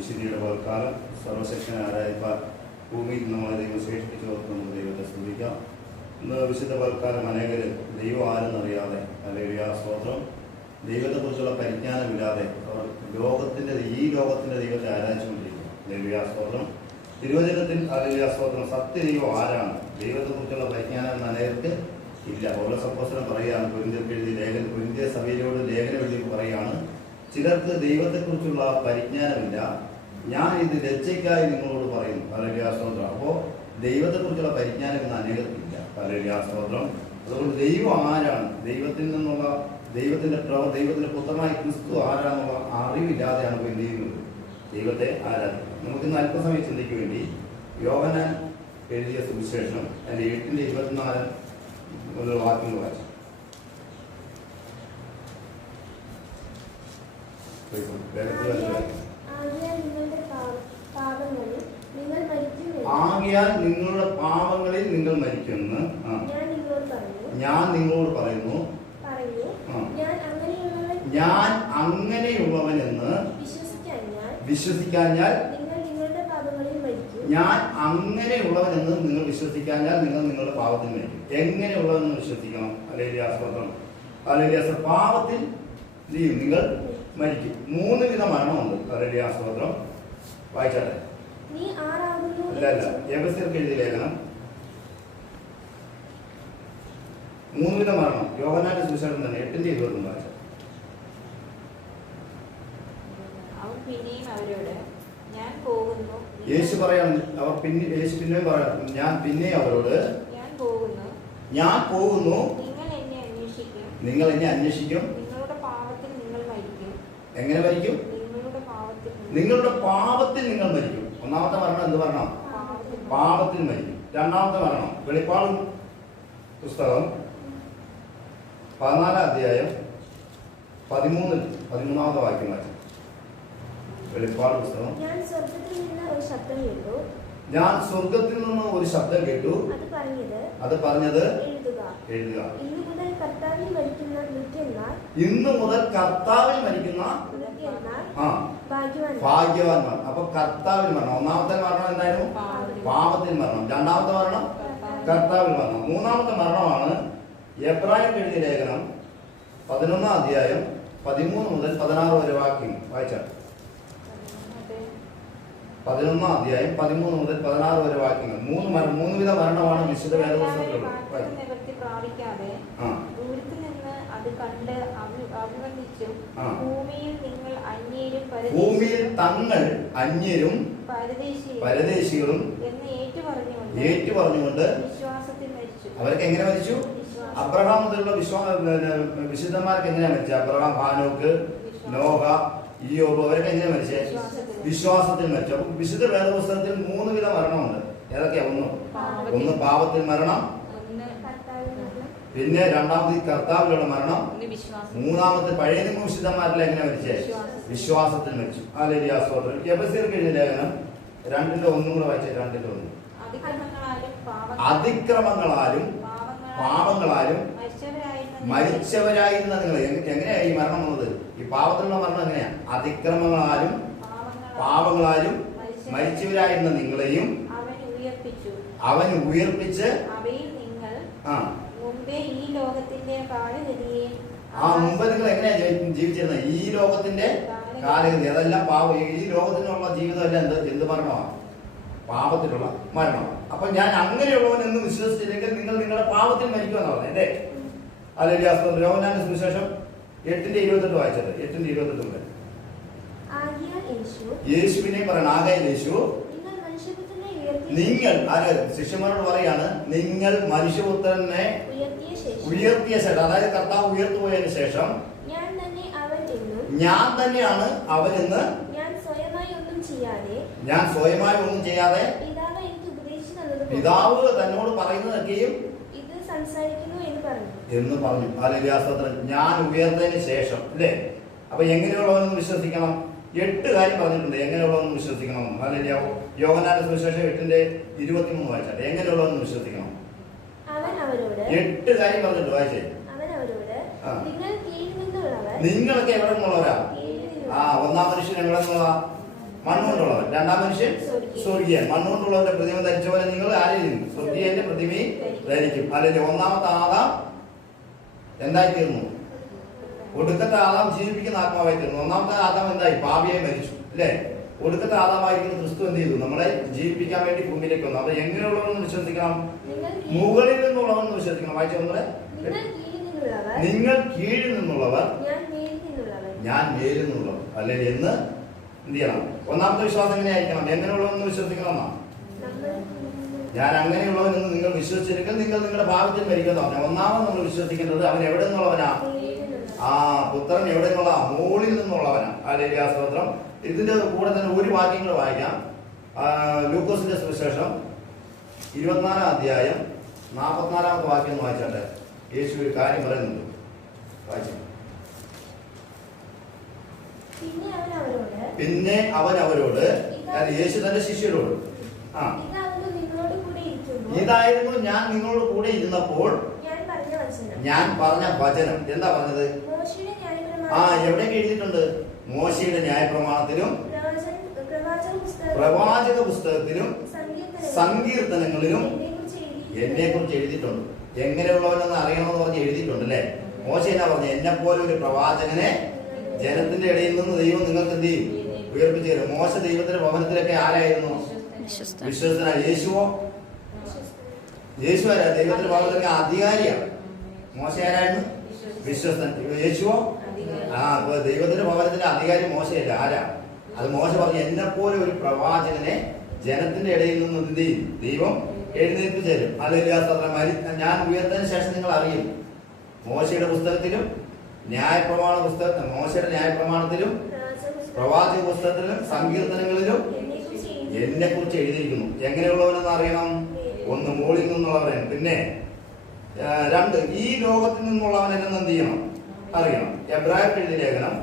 വിശുദ്ധിയുടെ പൽക്കാലം സർവശക്തനായ ഭൂമിയിൽ നമ്മളെ ദൈവം ശേഷിപ്പിച്ചു നമുക്ക് ദൈവത്തെ സ്തുതിക്കാം. ഇന്ന് വിശുദ്ധ പൽക്കാലം അനേകർ ദൈവം ആരെന്നറിയാതെ അല്ലെങ്കിൽ ആ സ്തോത്രം ദൈവത്തെക്കുറിച്ചുള്ള പരിജ്ഞാനമില്ലാതെ അവർ ഈ ലോകത്തിൻ്റെ ദൈവത്തെ ആരാധിച്ചുകൊണ്ടിരിക്കുന്നു. ലേവ്യ സ്തോത്രം തിരുവചനത്തിൽ അല്ലെങ്കിൽ സ്തോത്രം സത്യദൈവം ആരാണ്, ദൈവത്തെക്കുറിച്ചുള്ള പരിജ്ഞാനം അനേകർക്ക് ഇല്ല. പൗലോസ് അപ്പോസ്തലൻ പറയുകയാണ്, കൊരിന്ത്യർ സഭയിലോട് ലേഖനം എഴുതി പറയുകയാണ്, ചിലർക്ക് ദൈവത്തെക്കുറിച്ചുള്ള പരിജ്ഞാനമില്ല, ഞാൻ ഇത് ലജ്ജയ്ക്കായി നിങ്ങളോട് പറയുന്നു. അല്ലെങ്കിൽ സ്തോത്രം. അപ്പോൾ ദൈവത്തെക്കുറിച്ചുള്ള പരിജ്ഞാനം ഇന്ന് അനേകർക്കില്ല. അല്ലെങ്കിൽ സ്തോത്രം. അതുകൊണ്ട് ദൈവം ആരാണ്, ദൈവത്തിൽ നിന്നുള്ള ദൈവത്തിന്റെ പുത്രനായ ക്രിസ്തു ആരാന്നുള്ള അറിവില്ലാതെയാണ് പോയി എന്ത് ചെയ്യുന്നത്, ദൈവത്തെ ആരാധിക്കുന്നത്. നമുക്കിന്ന് അല്പസമയം ചിന്തയ്ക്ക് വേണ്ടി യോഹന്നാൻ എഴുതിയ സുവിശേഷം അതിൻ്റെ 8:24 ഒരു വാക്യങ്ങൾ വായിച്ചു. ആകയാൽ നിങ്ങളുടെ പാപങ്ങളിൽ നിങ്ങൾ മരിക്കുന്നു. ഞാൻ നിങ്ങളോട് പറയുന്നു, ഞാൻ അങ്ങനെയുള്ളവനെന്ന് വിശ്വസിക്കാഞ്ഞാൽ ഞാൻ അങ്ങനെയുള്ളവനെന്ന് നിങ്ങൾ വിശ്വസിക്കാഞ്ഞാൽ നിങ്ങൾ നിങ്ങളുടെ പാപത്തിൽ മരിക്കും. എങ്ങനെയുള്ളവനെന്ന് വിശ്വസിക്കണം. അല്ലെങ്കിൽ ആസ്പത്രം അല്ലെങ്കിൽ പാപത്തിൽ നിങ്ങൾ മരിക്കും. 3 വിധ മരണമുണ്ട്. അല്ലെങ്കിൽ ആസ്പത്രം വായിച്ചാട്ടെ. അല്ല എഫെസ്യർക്ക് എഴുതിയ ലേഖനം 3 വിധ മരണം. യോഹന്നാന്റെ സുവിശേഷം തന്നെ 8:21 വായിച്ചു. യേശു പറയാണ്, യേശു പിന്നെയും പറയണം, പിന്നെ അവരോട് ഞാൻ പോകുന്നു, നിങ്ങൾ എന്നെ അന്വേഷിക്കും. എങ്ങനെ മരിക്കും? നിങ്ങളുടെ പാപത്തിൽ നിങ്ങൾ മരിക്കും. ഒന്നാമത്തെ മരണം എന്ത് മരണം? പാപത്തിൽ മരിക്കും. രണ്ടാമത്തെ മരണം വെളിപ്പാട് പുസ്തകം 14 അധ്യായം 13-ാമത്തെ വാക്യം വായിച്ചു. വെളിപ്പാട് പുസ്തകം. ഞാൻ സ്വർഗത്തിൽ നിന്ന് ഒരു ശബ്ദം കേട്ടു. അത് പറഞ്ഞത് എഴുതുക. ഇന്നു മുതൽ കർത്താവിൽ മരിക്കുന്ന ഭാഗ്യവാന്മാർ. അപ്പൊ കർത്താവിൽ മരണം. ഒന്നാമത്തെ മരണം എന്തായിരുന്നു? പാപത്തിൽ മരണം. രണ്ടാമത്തെ മരണം കർത്താവിൽ മരണം. മൂന്നാമത്തെ മരണമാണ് എബ്രായർക്ക് എഴുതിയ ലേഖനം 11-ാം അധ്യായം 13 മുതൽ 16 വരെ വാക്യം വായിച്ചാൽ. 11-ാം അധ്യായം 13 മുതൽ 16 വരെ വാക്യങ്ങൾ. 3 വിധ മരണമാണ് വിശുദ്ധ വേദപുസ്തകത്തിലുള്ളത്. ഭൂമിയിൽ തങ്ങൾ അന്യരും പരദേശികളും ഏറ്റു പറഞ്ഞുകൊണ്ട് അവർക്ക് എങ്ങനെ മരിച്ചു? അബ്രഹാം മുതലുള്ള വിശുദ്ധന്മാർക്ക് എങ്ങനെയാ മരിച്ചത്? അബ്രഹാം, ഹാനോക്ക്, നോഹ, ഇയ്യോബ് അവരൊക്കെ എങ്ങനെ മരിച്ചേ? വിശ്വാസത്തിൽ മരിച്ചു. അപ്പൊ വിശുദ്ധ വേദപുസ്തകത്തിൽ 3 വിധ മരണമുണ്ട്. ഏതൊക്കെയാ? ഒന്ന് പാപത്തിൽ മരണം, പിന്നെ രണ്ടാമത് കർത്താവിലുള്ള മരണം, മൂന്നാമത്തെ പഴയ നിയമ വിശുദ്ധന്മാരിൽ എങ്ങനെ മരിച്ചേ? വിശ്വാസത്തിൽ മരിച്ചു. അല്ലെങ്കിൽ ആസ്വാദനം. എഫെസ്യർക്ക് എഴുതിയ ലേഖനം 2:1 കൂടെ വായിച്ചേ. 2:1. അതിക്രമങ്ങളാലും പാപങ്ങളാലും മരിച്ചവരായിരുന്ന നിങ്ങൾ. എങ്ങനെയാ ഈ മരണം വന്നത്? ഈ പാപത്തിലുള്ള മരണം എങ്ങനെയാ? അതിക്രമങ്ങളാലും പാപങ്ങളാലും മരിച്ചവരായിരുന്ന നിങ്ങളെയും അവൻ ഉയർപ്പിച്ച് മുമ്പ് നിങ്ങൾ എങ്ങനെയാ ജീവിച്ചിരുന്നത്? ഈ ലോകത്തിന്റെ കാലഗതി. അതെല്ലാം പാപം. ഈ ലോകത്തിനുള്ള ജീവിതം എല്ലാം എന്ത് മരണമാണ്? പാപത്തിലുള്ള മരണമാണ്. അപ്പൊ ഞാൻ അങ്ങനെയുള്ളവൻ എന്ന് വിശ്വസിച്ചില്ലെങ്കിൽ നിങ്ങൾ നിങ്ങളുടെ പാപത്തിൽ മരിക്കുമെന്ന് പറഞ്ഞു. എന്റെ അല്ലെങ്കിൽ യോഹന്നാന്റെ സുവിശേഷം 8:28 വായിച്ചത്. 8:28 മുതൽ യേശുവിനെ പറയണം. ആകയാൽ യേശു നിങ്ങൾ ശിഷ്യന്മാരോട് പറയാണ്, നിങ്ങൾ മനുഷ്യപുത്രനെ ഉയർത്തിയ ശേഷം, അതായത് കർത്താവ് ഉയർത്തുപോയതിനു ശേഷം ഞാൻ തന്നെയാണ് അവനെന്ന്, ഞാൻ സ്വയമായി ഒന്നും ചെയ്യാതെ പിതാവ് തന്നോട് പറയുന്നതൊക്കെയും എന്ന് പറഞ്ഞു. അല്ലെങ്കിൽ ഞാൻ ഉയർന്നതിന് ശേഷം അല്ലേ? അപ്പൊ എങ്ങനെയുള്ളവനെന്ന് വിശ്വസിക്കണം? 8 കാര്യം പറഞ്ഞിട്ടുണ്ട് എങ്ങനെയുള്ളവെന്ന് വിശ്വസിക്കണം. അല്ലെങ്കിൽ യോഹന്നാന്റെ സുവിശേഷം 8:23 വായിച്ചാൽ എങ്ങനെയുള്ളവെന്ന് വിശ്വസിക്കണം. 8 കാര്യം പറഞ്ഞിട്ട് വായിച്ചേ. നിങ്ങളൊക്കെ എവിടെ നിന്നുള്ളവരാ? ഒന്നാം മനുഷ്യൻ എവിടെ നിന്നുള്ളതാ? മണ്ണുകൊണ്ടുള്ളവൻ. രണ്ടാം മനുഷ്യൻ സ്വർഗീയൻ. മണ്ണുകൊണ്ടുള്ളവന്റെ പ്രതിമ ധരിച്ചവനെ നിങ്ങൾ ആരെയും സ്വർഗീയന്റെ പ്രതിമയും ധരിക്കും. അല്ലെങ്കിൽ ഒന്നാമത്തെ ആദാം എന്തായിത്തീർന്നു? ഒടുക്കത്തെ ആദാം ജീവിപ്പിക്കുന്ന ആത്മാവായി തീർന്നു. ഒന്നാമത്തെ ആദാം എന്തായി? പാപിയായി മരിച്ചു അല്ലേ? ഒടുക്കത്തെ ആദാമായിരിക്കുന്ന ക്രിസ്തു എന്ത് ചെയ്തു? നമ്മളെ ജീവിപ്പിക്കാൻ വേണ്ടി ഭൂമിയിലേക്ക് വന്നു. അപ്പൊ എങ്ങനെയുള്ളവരെന്ന് വിശ്വസിക്കണം? മുകളിൽ നിന്നുള്ളവരെന്ന് വിശ്വസിക്കണം. വായിച്ചു നമ്മളെ, നിങ്ങൾ കീഴിൽ നിന്നുള്ളവർ, ഞാൻ മേലിൽ നിന്നുള്ളവർ അല്ലെങ്കിൽ എന്ന് എന്ത് ചെയ്യണം? ഒന്നാമത്തെ വിശ്വാസം എങ്ങനെയായിരിക്കണം? എങ്ങനെയുള്ളവരെന്ന് വിശ്വസിക്കണം എന്നാ. ഞാൻ അങ്ങനെയുള്ളവനെന്ന് നിങ്ങൾ വിശ്വസിച്ചിരിക്കും, നിങ്ങൾ നിങ്ങളുടെ ഭാഗത്തിൽ മരിക്കുന്ന പറഞ്ഞ. ഒന്നാമത് നമ്മൾ വിശ്വസിക്കേണ്ടത് അവൻ എവിടെ നിന്നുള്ളവനാ? പുത്രൻ എവിടെ നിന്നുള്ള? മുകളിൽ നിന്നുള്ളവനാ. ഹല്ലേലൂയ, സ്തോത്രം. ഇതിന്റെ കൂടെ തന്നെ ഒരു വാക്യങ്ങൾ വായിക്കാം. ലൂക്കോസിന്റെ സുവിശേഷം 24-ാം അധ്യായം 44-ാമത്തെ വാക്യം ഒന്ന് വായിച്ചാട്ടെ. യേശു ഒരു കാര്യം പറയുന്നുണ്ട്. വായിച്ചു. പിന്നെ അവൻ അവരോട്, യേശു തന്റെ ശിഷ്യരോട്, ഇതായിരുന്നു ഞാൻ നിങ്ങളോട് കൂടെ ഇരുന്നപ്പോൾ ഞാൻ പറഞ്ഞ വചനം. എന്താ പറഞ്ഞത്? എവിടെയൊക്കെ എഴുതിയിട്ടുണ്ട്? മോശയുടെ ന്യായപ്രമാണത്തിലും പ്രവാചക പുസ്തകത്തിലും സങ്കീർത്തനങ്ങളിലും എന്നെ കുറിച്ച് എഴുതിയിട്ടുണ്ട്. എങ്ങനെയുള്ളവനെന്ന് അറിയണമെന്ന് പറഞ്ഞ് എഴുതിയിട്ടുണ്ട് അല്ലേ? മോശ എന്നാ പറഞ്ഞു? എന്നെ പോലെ ഒരു പ്രവാചകനെ ജനത്തിന്റെ ഇടയിൽ നിന്ന് ദൈവം നിങ്ങൾക്ക് എന്ത് ചെയ്യും? ഉയർപ്പിച്ചു തരും. മോശ ദൈവത്തിന്റെ ഭവനത്തിലൊക്കെ ആരായിരുന്നു? വിശ്വസ്തനായി. യേശുവോ? യേശു ആരാ? ദൈവത്തിന്റെ ഭവനത്തിലൊക്കെ അധികാരിയാണ്. മോശ ആരായിരുന്നു? വിശ്വസ്തൻ. യേശുവോ? ദൈവത്തിന്റെ ഭവനത്തിന്റെ അധികാരി മോശയല്ല. ആരാ? അത് മോശ പറഞ്ഞു, എന്നെ പോലെ ഒരു പ്രവാചകനെ ജനത്തിന്റെ ഇടയിൽ നിന്ന് എന്ത് ചെയ്യും? ദൈവം എഴുന്നേൽപ്പിച്ചു തരും. അല്ലെങ്കിൽ ഞാൻ ഉയർത്തതിന് ശേഷം നിങ്ങൾ അറിയും. മോശയുടെ പുസ്തകത്തിലും ന്യായപ്രമാണ പുസ്തകം, മോശയുടെ ന്യായപ്രമാണത്തിലും പ്രവാചക പുസ്തകത്തിലും സങ്കീർത്തനങ്ങളിലും എന്നെ കുറിച്ച് എഴുതിയിരിക്കുന്നു. എങ്ങനെയുള്ളവനെന്ന് അറിയണം? ഒന്ന്, മുകളിൽ നിന്നുള്ളവൻ. പിന്നെ രണ്ട്, ഈ ലോകത്തിൽ നിന്നുള്ളവൻ എന്നെ എന്ത് ചെയ്യണം? അറിയണം. എബ്രായർക്ക് എഴുതിയ ലേഖനം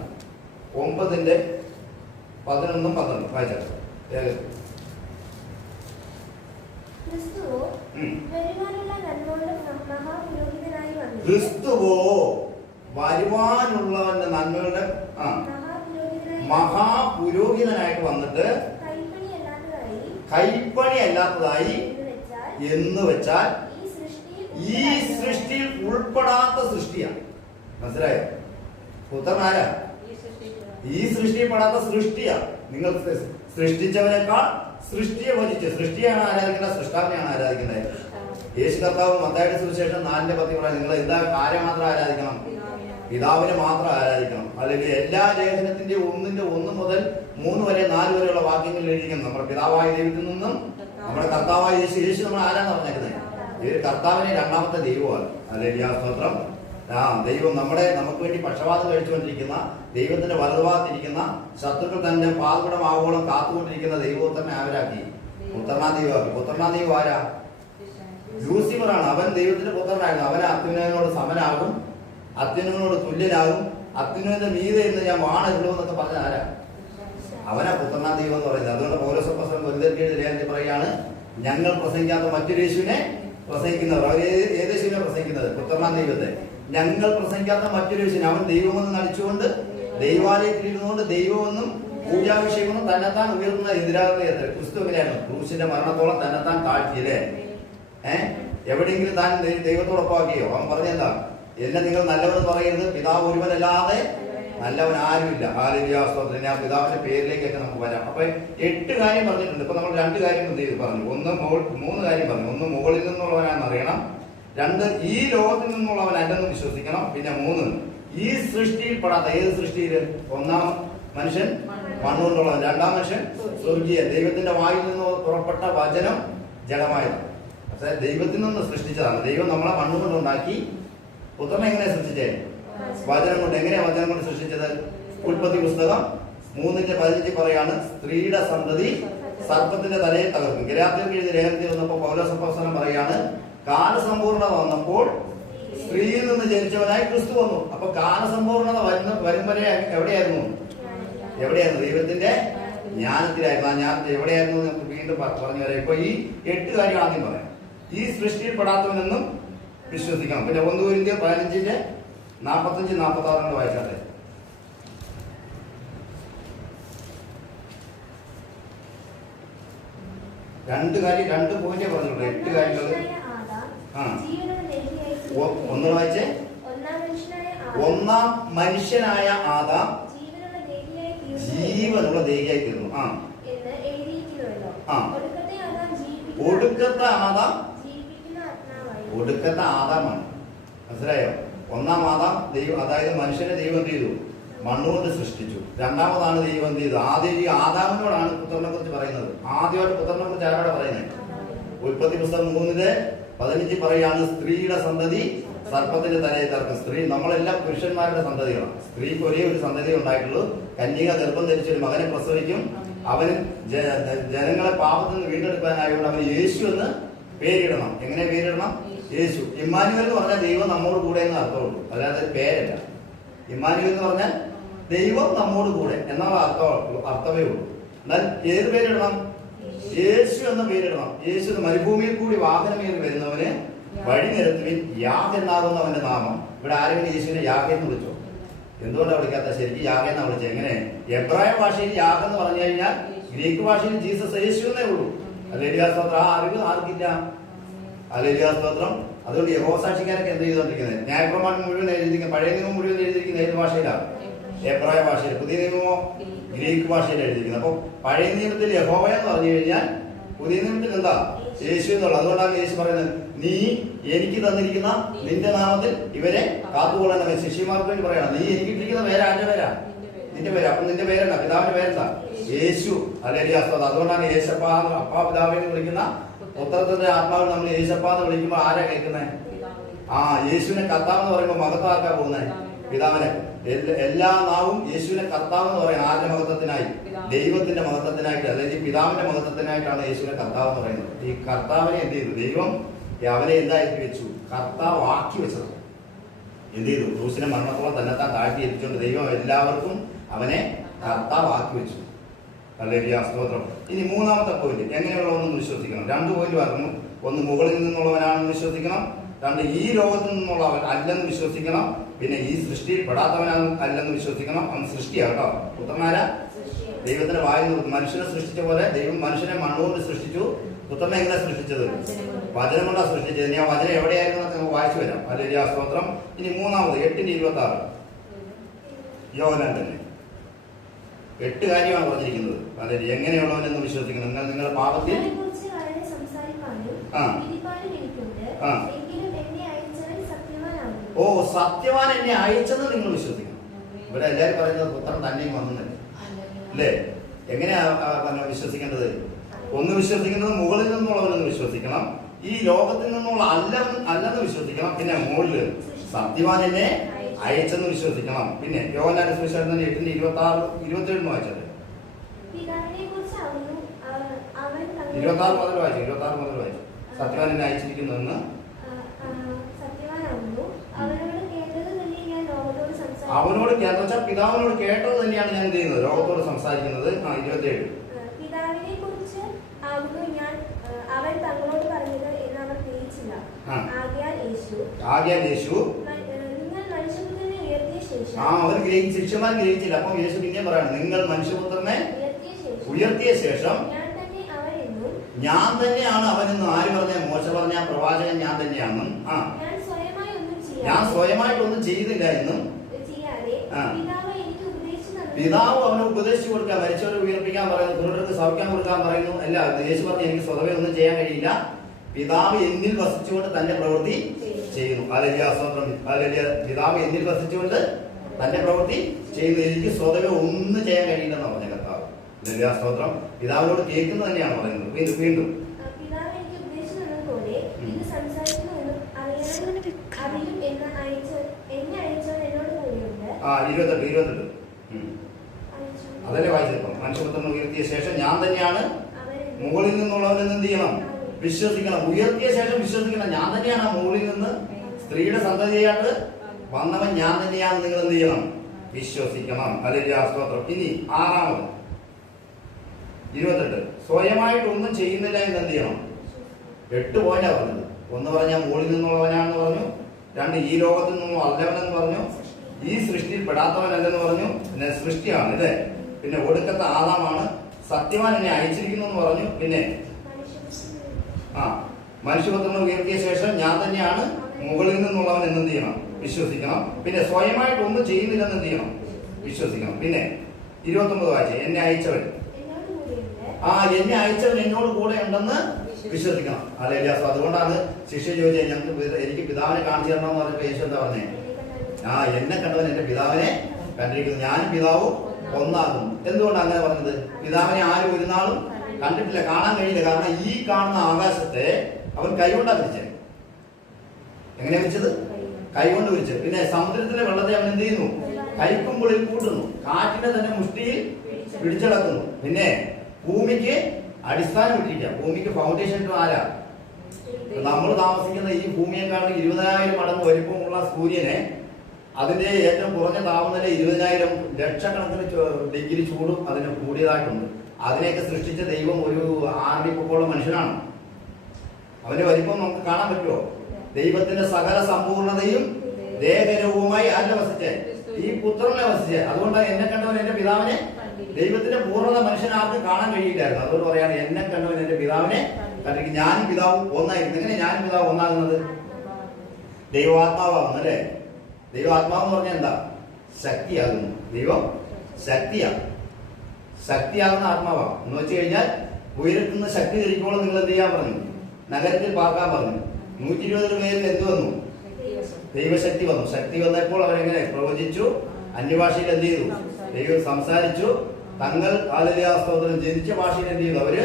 9:11-12 വായിച്ചാൽ. ക്രിസ്തുവോ വരുവാനുള്ളവന്റെ നന്മകളുടെ മഹാപുരോഹിതനായിട്ട് വന്നിട്ട് കൈപ്പണി അല്ലാത്തതായി എന്ന് വെച്ചാൽ ഈ സൃഷ്ടിയിൽ ഉൾപ്പെടാത്ത സൃഷ്ടിയാണ്. മനസ്സിലായോ? പുത്രനാരാ? ഈ സൃഷ്ടിയിൽ പെടാത്ത സൃഷ്ടിയാണ്. നിങ്ങൾ സൃഷ്ടിച്ചവനേക്കാൾ സൃഷ്ടിയെ ഭജിച്ച്, സൃഷ്ടിയാണ് ആരാധിക്കുന്നത്, സൃഷ്ടാവിനെയാണ് ആരാധിക്കുന്നത്. യേശു കർത്താവ് മത്തായിയുടെ സുവിശേഷം 4:10 പറയാം, നിങ്ങൾ എന്താ ആരെ മാത്രം ആരാധിക്കണം? പിതാവിനെ മാത്രം ആരാധിക്കണം. അല്ലെങ്കിൽ എല്ലാ ലേഖനത്തിന്റെ 1 മുതൽ 3 വരെ 4 വരെയുള്ള വാക്യങ്ങളിൽ എഴുതിയിരിക്കുന്നു. നമ്മുടെ പിതാവായ ദൈവത്തിൽ നിന്നും നമ്മുടെ കർത്താവായ യേശു നമ്മൾ ആരാന്ന് പറഞ്ഞേക്കുന്നത്? കർത്താവിനെ രണ്ടാമത്തെ ദൈവമാണ്. അല്ലെങ്കിൽ ആ സ്തോത്രം. ദൈവം നമുക്ക് വേണ്ടി പക്ഷപാതം കഴിച്ചുകൊണ്ടിരിക്കുന്ന, ദൈവത്തിന്റെ വലതുഭാഗത്തിരിക്കുന്ന, ശത്രുക്കൾ തന്നെ പാൽകുടമാവോളം കാത്തുകൊണ്ടിരിക്കുന്ന ദൈവോത്തരനെ ആവരാക്കി പുത്രനാ ദൈവമാക്കി. പുത്രനാ ദൈവം ആരാ? ലൂസിഫറാണ്. അവൻ ദൈവത്തിന്റെ പുത്രനായിരുന്നു. അവൻ അത്യുന്നതനോട് സമനാകും, അത്യുന്നതനോട് തുല്യനാകും, അത്യുന്നതന്റെ മീതെ എന്ന് ഞാൻ വാണുള്ളൂ എന്നൊക്കെ പറഞ്ഞ ആരാ? അവനാ പുത്രനാ ദൈവം എന്ന് പറയുന്നത്. അതുകൊണ്ട് പൗലോസ് അപ്പോസ്തലൻ കൊരിന്ത്യർക്കെഴുതിയ ലേഖനത്തിൽ പറയുകയാണ്, ഞങ്ങൾ പ്രസംഗിക്കാത്ത മറ്റൊരു യേശുവിനെ പ്രസംഗിക്കുന്നവർ. അവർ ഏത് യേശുവിനെ പ്രസംഗിക്കുന്നത്? പുത്രനാ ദൈവത്തെ. ഞങ്ങൾ പ്രസംഗിക്കാത്ത മറ്റൊരു യേശുവിനെ, അവൻ ദൈവമെന്ന് നടിച്ചുകൊണ്ട് ദൈവാലയത്തിലിരുന്നുകൊണ്ട് ദൈവമെന്നും പൂജാഭിഷേകമെന്നും തന്നെത്താൻ ഉയർത്തുന്ന എതിരാളിയത്ര. ക്രിസ്തു എങ്ങനെയായിരുന്നു? ക്രൂശിന്റെ മരണത്തോളം തന്നെത്താൻ താഴ്ത്തിയല്ലേ? എവിടെയെങ്കിലും താൻ ദൈവത്തോടൊപ്പം ആക്കിയോ? അവൻ പറഞ്ഞെന്താ? എന്നെ നിങ്ങൾ നല്ലവനെന്ന് പറയരുത്, പിതാവ് ഒരുവനല്ലാതെ നല്ലവൻ ആരുമില്ല. ഹല്ലേലൂയ, സ്തോത്രം. ഞാൻ പിതാവിന്റെ പേരിലേക്കൊക്കെ നമുക്ക് വരാം. അപ്പൊ 8 കാര്യം പറഞ്ഞിട്ടുണ്ട്. ഇപ്പൊ നമ്മൾ 2 കാര്യം എന്ത് ചെയ്ത് പറഞ്ഞു? 3 കാര്യം പറഞ്ഞു. 1, മുകളിൽ നിന്നുള്ളവനാണെന്ന് അറിയണം. 2, ഈ ലോകത്തിൽ നിന്നുള്ളവൻ അല്ലെന്ന് വിശ്വസിക്കണം. പിന്നെ 3, ഈ സൃഷ്ടിയിൽ പെടാത്ത. ഏത് സൃഷ്ടിയിൽ? ഒന്നാം മനുഷ്യൻ മണ്ണുകൊണ്ടുള്ളവൻ, രണ്ടാം മനുഷ്യൻ സ്വർഗീയ. ദൈവത്തിന്റെ വായിൽ നിന്ന് പുറപ്പെട്ട വചനം ജഡമായത്. പക്ഷേ ദൈവത്തിൽ നിന്ന് സൃഷ്ടിച്ചതാണ്. ദൈവം നമ്മളെ മണ്ണുകൊണ്ടുണ്ടാക്കി. പുത്രനെ എങ്ങനെ സൃഷ്ടിച്ചേ? വചനം കൊണ്ട്. എങ്ങനെയാ വചനം കൊണ്ട് സൃഷ്ടിച്ചത്? ഉൽപ്പത്തി പുസ്തകം 3:15 പറയാണ്, സ്ത്രീയുടെ സന്തതി സർപ്പത്തിന്റെ തലയെ തകർക്കും. ഗലാത്യർക്ക് എഴുതിയ ലേഖനത്തിൽ വന്നപ്പോൾ പൗലോസ് അപ്പോസ്തലൻ പറയാണ്, കാലസമ്പൂർണത വന്നപ്പോൾ സ്ത്രീയിൽ നിന്ന് ജനിച്ചവനായി ക്രിസ്തു വന്നു. അപ്പൊ കാലസമ്പൂർണത വരും വരെ എവിടെയായിരുന്നു? ദൈവത്തിന്റെ ജ്ഞാനത്തിലായിരുന്നു. ആ ജ്ഞാനത്തിൽ എവിടെയായിരുന്നു നമുക്ക് വീണ്ടും പറഞ്ഞു വരാം. ഇപ്പൊ ഈ 8 കാര്യം ആദ്യം പറയാം. ഈ സൃഷ്ടിയിൽ പെടാത്തവനെന്നും വിശ്വസിക്കണം. പിന്നെ 1 Corinthians 15:45 വായിച്ചാട്ടെ. രണ്ട് പോയിന്റേ പറഞ്ഞുള്ളൂ. 8 കാര്യങ്ങൾ. ആ, ഒന്ന് വായിച്ചേ. ഒന്നാം മനുഷ്യനായ ആദാം ജീവനുള്ള ദേഹിയായി തീർന്നു. ഒടുക്കത്തെ ആദാമാണ്. മനസ്സിലായോ? ഒന്നാം ആദാം ദൈവം, അതായത് മനുഷ്യനെ ദൈവം എന്ത് ചെയ്തു? മണ്ണുകൊണ്ട് സൃഷ്ടിച്ചു. രണ്ടാമതാണ് ദൈവം എന്ത് ചെയ്തു? ആദ്യം ഈ ആദാമിനോടാണ് പുത്രനെ കുറിച്ച് പറയുന്നത്. ആദ്യമായിട്ട് പുത്രനെ കുറിച്ച് ആരോടെ പറയുന്നത്? ഉൽപ്പത്തി പുസ്തകം 3:15 പറയാണ്, സ്ത്രീയുടെ സന്തതി സർപ്പത്തിന്റെ തലയിൽ തറക്കും. സ്ത്രീ, നമ്മളെല്ലാം പുരുഷന്മാരുടെ സന്തതികളാണ്. സ്ത്രീക്ക് ഒരേ ഒരു സന്തതി ഉണ്ടായിട്ടുള്ളൂ. കന്യക ഗർഭം ധരിച്ചൊരു മകനെ പ്രസവിക്കും. അവന് ജനങ്ങളെ പാപത്തിൽ നിന്ന് വീണ്ടെടുക്കാനായതുകൊണ്ട് അവന് യേശു എന്ന് പേരിടണം. എങ്ങനെ പേരിടണം? യേശു. ഇമ്മാനുവേൽ എന്ന് പറഞ്ഞാൽ ദൈവം നമ്മോട് കൂടെ എന്ന് അർത്ഥമുള്ളൂ, അല്ലാതെ പേരല്ല. ഇമ്മാനുവേൽ എന്ന് പറഞ്ഞാൽ ദൈവം നമ്മോട് കൂടെ എന്നുള്ള അർത്ഥമേ ഉള്ളൂ. എന്നാൽ ഏത് പേരിടണം? യേശു എന്ന പേരിടണം. യേശു മരുഭൂമിയിൽ കൂടി വാഹനമേറി വരുന്നവന് വഴി നിരത്തുവിൻ യാഗ് എന്നാകുന്ന അവന്റെ നാമം. ഇവിടെ ആരെങ്കിലും യേശുവിനെ യാഗ് എന്ന് വിളിച്ചോ? എന്തുകൊണ്ടാണ് വിളിക്കാത്ത? ശരിക്കും യാഗ് എന്നാ വിളിച്ചത്. എങ്ങനെ? എബ്രായ ഭാഷയിൽ യാഗ് എന്ന് പറഞ്ഞു കഴിഞ്ഞാൽ ഗ്രീക്ക് ഭാഷയിൽ ജീസസ് യേശു എന്നേ ഉള്ളൂ. ഹല്ലേലൂയ സ്തോത്രം. ആ അറിവ് ആർക്കില്ല? ഹല്ലേലൂയ സ്തോത്രം. അതുകൊണ്ട് യഹോവസാക്ഷിക്കാരൊക്കെ എന്ത് ചെയ്തുകൊണ്ടിരിക്കുന്നത്? ന്യായപ്രമാണം മുഴുവൻ എഴുതിയിരിക്കുന്നത്, പഴയ നിയമം മുഴുവൻ എഴുതിയിരിക്കുന്നത് ഏത് ഭാഷയിലാണ്? എബ്രായ ഭാഷയിൽ. പുതിയ നിയമമോ ഗ്രീക്ക് ഭാഷയിൽ എഴുതിയിരിക്കുന്നത്. അപ്പൊ പഴയ നിയമത്തിൽ യഹോവ എന്ന് പറഞ്ഞു കഴിഞ്ഞാൽ പുതിയ നിയമത്തിൽ എന്താ? യേശു എന്നുള്ളത്. അതുകൊണ്ടാണ് യേശു പറയുന്നത്, നീ എനിക്ക് തന്നിരിക്കുന്ന നിന്റെ നാമത്തിൽ ഇവരെ കാത്തുകൊള്ളണം. ശിഷ്യന്മാർക്ക് വേണ്ടി പറയണം, നീ എനിക്ക് ഇട്ടിരിക്കുന്ന പേര് ആരുടെ പേരാ? നിന്റെ പേര്. അപ്പൊ നിന്റെ പേരെന്താ? പിതാവിന്റെ പേരെന്താ? യേശു. ഹല്ലേലൂയ സ്തോത്രം. അതുകൊണ്ടാണ് യേശപ്പ, അപ്പാ പിതാവിനെ വിളിക്കുന്ന പുത്രത്തിന്റെ ആത്മാവിൽ നമ്മൾ യേശപ്പ എന്ന് വിളിക്കുമ്പോൾ ആരാ കേൾക്കുന്നത്? ആ, യേശുവിനെ കർത്താവ് എന്ന് പറയുമ്പോൾ മഹത്വം ആർക്കാ പോകുന്നത്? പിതാവിനെ. എല്ലാ നാവും യേശുവിനെ കർത്താവ് എന്ന് പറയുന്നത് ആരുടെ മഹത്വത്തിനായി? ദൈവത്തിന്റെ മഹത്വത്തിനായിട്ട്, അല്ലെങ്കിൽ പിതാവിന്റെ മഹത്വത്തിനായിട്ടാണ് യേശുവിനെ കർത്താവ് എന്ന് പറയുന്നത്. ഈ കർത്താവിനെ എന്ത് ചെയ്തു? ദൈവം അവനെ എന്താക്കി വെച്ചു? കർത്താവ് ആക്കി വെച്ചത്. എന്ത് ചെയ്തു? ക്രൂശിനെ മരണത്തോളം തന്നെത്താൻ താഴ്ത്തി എത്തിച്ചുകൊണ്ട് ദൈവം എല്ലാവർക്കും അവനെ കർത്താവ് ആക്കി വെച്ചു. ഹല്ലേലൂയ സ്തോത്രം. ഇനി മൂന്നാമത്തെ പോയിന്റ്, എങ്ങനെയുള്ളവനെന്ന് വിശ്വസിക്കണം. 2 പോയിന്റ് പറഞ്ഞു. ഒന്ന്, മുകളിൽ നിന്നുള്ളവനാണെന്ന് വിശ്വസിക്കണം. 2, ഈ ലോകത്തിൽ നിന്നുള്ളവൻ അല്ലെന്ന് വിശ്വസിക്കണം. പിന്നെ ഈ സൃഷ്ടിയിൽ പെടാത്തവനാണ് അല്ലെന്ന് വിശ്വസിക്കണം. അവൻ സൃഷ്ടിയാണ് കേട്ടോ. പുത്രനാരാ? ദൈവത്തിന്റെ വായിൽ നിന്ന് മനുഷ്യനെ സൃഷ്ടിച്ച പോലെ ദൈവം മനുഷ്യനെ മണ്ണുകൊണ്ട് സൃഷ്ടിച്ചു. പുത്രനെ എങ്ങനെ സൃഷ്ടിച്ചത്? വചനം കൊണ്ടാണ് സൃഷ്ടിച്ചത്. ഇനി ആ വചനം എവിടെയായിരുന്നു നമുക്ക് വായിച്ചു വരാം. ഹല്ലേലൂയ സ്തോത്രം. ഇനി മൂന്നാമത് 8:26 യോഹന്നാൻ തന്നെ 8 കാര്യമാണ് പറഞ്ഞിരിക്കുന്നത്. അതായത് എങ്ങനെയുള്ളവനെന്ന് വിശ്വസിക്കണം. നിങ്ങളുടെ പാപത്തിൽ സത്യവാൻ എന്നെ അയച്ചെന്ന് നിങ്ങൾ വിശ്വസിക്കണം. ഇവിടെ എല്ലാവരും പറയുന്നത് പുത്രൻ തന്നെയും വന്നല്ലേ അല്ലേ? എങ്ങനെയാ വിശ്വസിക്കേണ്ടത്? ഒന്ന്, വിശ്വസിക്കുന്നത് മുകളിൽ നിന്നുള്ളവനെന്ന് വിശ്വസിക്കണം. ഈ ലോകത്തിൽ നിന്നുള്ള അല്ലെന്ന് വിശ്വസിക്കണം. പിന്നെ മുകളിൽ സത്യവാൻ എന്നെ അയച്ചെന്ന് വിശ്വസിക്കണം. പിന്നെ യോഹന്നാന്റെ സുവിശേഷം 8:26-27 വായിച്ചത്. 26 മുതൽ വായിച്ചു. സത്യവാൻ എന്നെ അയച്ചിരിക്കുന്നെന്ന് അവനോട് കേട്ടോ വെച്ചാൽ പിതാവിനോട് കേട്ടത് തന്നെയാണ് ഞാൻ എന്ത് ചെയ്യുന്നത്? ലോകത്തോട് സംസാരിക്കുന്നത്. 27 ആകയാൽ യേശു അവർ ശിഷ്യന്മാർ ഗ്രഹിച്ചില്ല. അപ്പം യേശു പിന്നെ പറയാണ്, നിങ്ങൾ മനുഷ്യപുത്രനെ ഉയർത്തിയ ശേഷം ഞാൻ തന്നെയാണ് അവനെന്ന്. ആര് പറഞ്ഞ? മോശ പറഞ്ഞ, പ്രവാചകൻ ഞാൻ തന്നെയാണെന്നും ഞാൻ സ്വയമായിട്ടൊന്നും ചെയ്തില്ല എന്നും പിതാവ് അവനെ ഉപദേശിച്ചു കൊടുക്കാൻ, മരിച്ചവരെ ഉയർപ്പിക്കാൻ പറയുന്നു, കുരുടർക്ക് സൗഖ്യം കൊടുക്കാൻ പറയുന്നു. അല്ല, യേശു പറഞ്ഞു, എനിക്ക് സ്വതവേ ഒന്നും ചെയ്യാൻ കഴിയില്ല, പിതാവ് എന്നിൽ വസിച്ചുകൊണ്ട് തന്റെ പ്രവൃത്തി ചെയ്യുന്നു. ഹല്ലേലൂയ സ്തോത്രം. ഹല്ലേലൂയ. പിതാവ് എന്നിൽ വസിച്ചുകൊണ്ട് തന്റെ പ്രവൃത്തി ചെയ്യുന്നു. എനിക്ക് സ്വതവേ ഒന്നും ചെയ്യാൻ കഴിയില്ലെന്നാണ് പറഞ്ഞ കർത്താവ്. ഹല്ലേലൂയ സ്തോത്രം. പിതാവിനോട് കേൾക്കുന്നത് തന്നെയാണ് പറയുന്നത്. വീണ്ടും 28 അതല്ലേ വായിച്ചപ്പം. മനുഷ്യപുത്രനെ ഉയർത്തിയ ശേഷം ഞാൻ തന്നെയാണ് മുകളിൽ നിന്നുള്ളവനെന്ന് എന്ത് ചെയ്യണം? വിശ്വസിക്കണം. ഉയർത്തിയ ശേഷം വിശ്വസിക്കണം. ഞാൻ തന്നെയാണ് ആ മുകളിൽ നിന്ന് സ്ത്രീയുടെ സന്തതിയായിട്ട് വന്നവൻ ഞാൻ തന്നെയാണ്. നിങ്ങൾ എന്ത് ചെയ്യണം? വിശ്വസിക്കണം. ഹല്ലേലൂയ സ്തോത്രം. ഇനി 6 28 സ്വയമായിട്ടൊന്നും ചെയ്യുന്നില്ല എന്ന് എന്ത് ചെയ്യണം? 8 പോയിന്റാ പറഞ്ഞത്. 1 പറഞ്ഞാൽ മുകളിൽ നിന്നുള്ളവനാണെന്ന് പറഞ്ഞു. 2 ഈ ലോകത്തിൽ നിന്നും അല്ലവനെന്ന് പറഞ്ഞു. ഈ സൃഷ്ടിയിൽ പെടാത്തവനല്ലെന്ന് പറഞ്ഞു. പിന്നെ സൃഷ്ടിയാണ് അല്ലേ? പിന്നെ ഒടുക്കത്തെ ആദാമാണ്. സത്യവാൻ എന്നെ അയച്ചിരിക്കുന്നു എന്ന് പറഞ്ഞു. പിന്നെ മനുഷ്യപുത്രനെ ഉയർത്തിയ ശേഷം ഞാൻ തന്നെയാണ് മുകളിൽ നിന്നുള്ളവൻ എന്ത് ചെയ്യണം? വിശ്വസിക്കണം. പിന്നെ സ്വയമായിട്ട് ഒന്നും ചെയ്യുന്നില്ലെന്ന് എന്ത് ചെയ്യണം? വിശ്വസിക്കണം. പിന്നെ 29 വായിച്ചേ. എന്നെ അയച്ചവൻ എന്നെ അയച്ചവൻ എന്നോട് കൂടെ ഉണ്ടെന്ന് വിശ്വസിക്കണം. ഹല്ലേലൂയ. അതുകൊണ്ടാണ് ശിഷ്യ ചോദിച്ചത്, ഞങ്ങൾക്ക് എനിക്ക് പിതാവിനെ കാണിച്ചു തരണമെന്ന് പറഞ്ഞപ്പോൾ യേശു എന്താ പറഞ്ഞേ? എന്നെ കണ്ടവൻ എന്റെ പിതാവിനെ കണ്ടിരിക്കുന്നു, ഞാനും പിതാവും ഒന്നാകുന്നു. എന്തുകൊണ്ടാണ് അങ്ങനെ പറഞ്ഞത്? പിതാവിനെ ആരും ഒരു നാളും കണ്ടിട്ടില്ല, കാണാൻ കഴിയില്ല. കാരണം ഈ കാണുന്ന ആകാശത്തെ അവൻ കൈകൊണ്ടാണ് വിരിച്ചത്. എങ്ങനെ വിരിച്ചത്? കൈകൊണ്ട് വിരിച്ചത്. പിന്നെ സമുദ്രത്തിലെ വെള്ളത്തെ അവൻ എന്ത് ചെയ്യുന്നു? കൈക്കുമ്പിളിൽ കൂട്ടുന്നു, കാറ്റിനെ തന്നെ മുഷ്ടിയിൽ പിടിച്ചടക്കുന്നു. പിന്നെ ഭൂമിക്ക് അടിസ്ഥാനം ഇട്ടിരിക്കുക. ഭൂമിക്ക് ഫൗണ്ടേഷൻ ആരാ? നമ്മൾ താമസിക്കുന്ന ഈ ഭൂമിയെക്കാളും 20,000 മടങ്ങ് വലിപ്പമുള്ള സൂര്യനെ, അതിന്റെ ഏറ്റവും കുറഞ്ഞ താപനില 20,000 ലക്ഷക്കണക്കിന് ഡിഗ്രി ചൂടും അതിന് കൂടിയതായിട്ടുണ്ട്. അതിനെയൊക്കെ സൃഷ്ടിച്ച ദൈവം ഒരു 6 അടി പൊക്കമുള്ള മനുഷ്യനാണ്. അവന്റെ വലിപ്പം നമുക്ക് കാണാൻ പറ്റുമോ? ദൈവത്തിന്റെ സകല സമ്പൂർണതയും ലേഖനവുമായി ആരുടെ വസിച്ചേ? ഈ പുത്രനെ വസിച്ചേ. അതുകൊണ്ടാണ് എന്നെ കണ്ടവൻ എന്റെ പിതാവിനെ, ദൈവത്തിന്റെ പൂർണ്ണത മനുഷ്യനാർക്കും കാണാൻ കഴിയില്ലായിരുന്നു. അതുകൊണ്ട് പറയാണ് എന്നെ കണ്ടവൻ എന്റെ പിതാവിനെ കണ്ടിരിക്കും, ഞാനും പിതാവും ഒന്നായിരുന്നു. എങ്ങനെ ഞാനും പിതാവ് ഒന്നാകുന്നത്? ദൈവാത്മാവാകുന്നു അല്ലേ? ദൈവാത്മാവ് എന്ന് പറഞ്ഞാൽ എന്താ? ശക്തിയാകുന്നു. ദൈവം ശക്തിയാകുന്ന ആത്മാവാണ് എന്ന് വെച്ച് കഴിഞ്ഞാൽ, ഉയരത്തുനിന്ന് ശക്തി ധരിക്കുമ്പോൾ നിങ്ങൾ എന്ത് ചെയ്യാൻ പറഞ്ഞു? നഗരത്തിൽ പാർക്കാൻ പറഞ്ഞു. 120 പേരിൽ എന്ത് വന്നു? ദൈവശക്തി വന്നു. ശക്തി വന്നപ്പോൾ അവരെങ്ങനെ പ്രവചിച്ചു, അന്യഭാഷയിൽ എന്ത് ചെയ്തു? ദൈവം സംസാരിച്ചു. തങ്ങൾ ഹല്ലേലൂയ സ്തോത്രം ജനിച്ച ഭാഷയിൽ എന്ത് ചെയ്തു? അവര്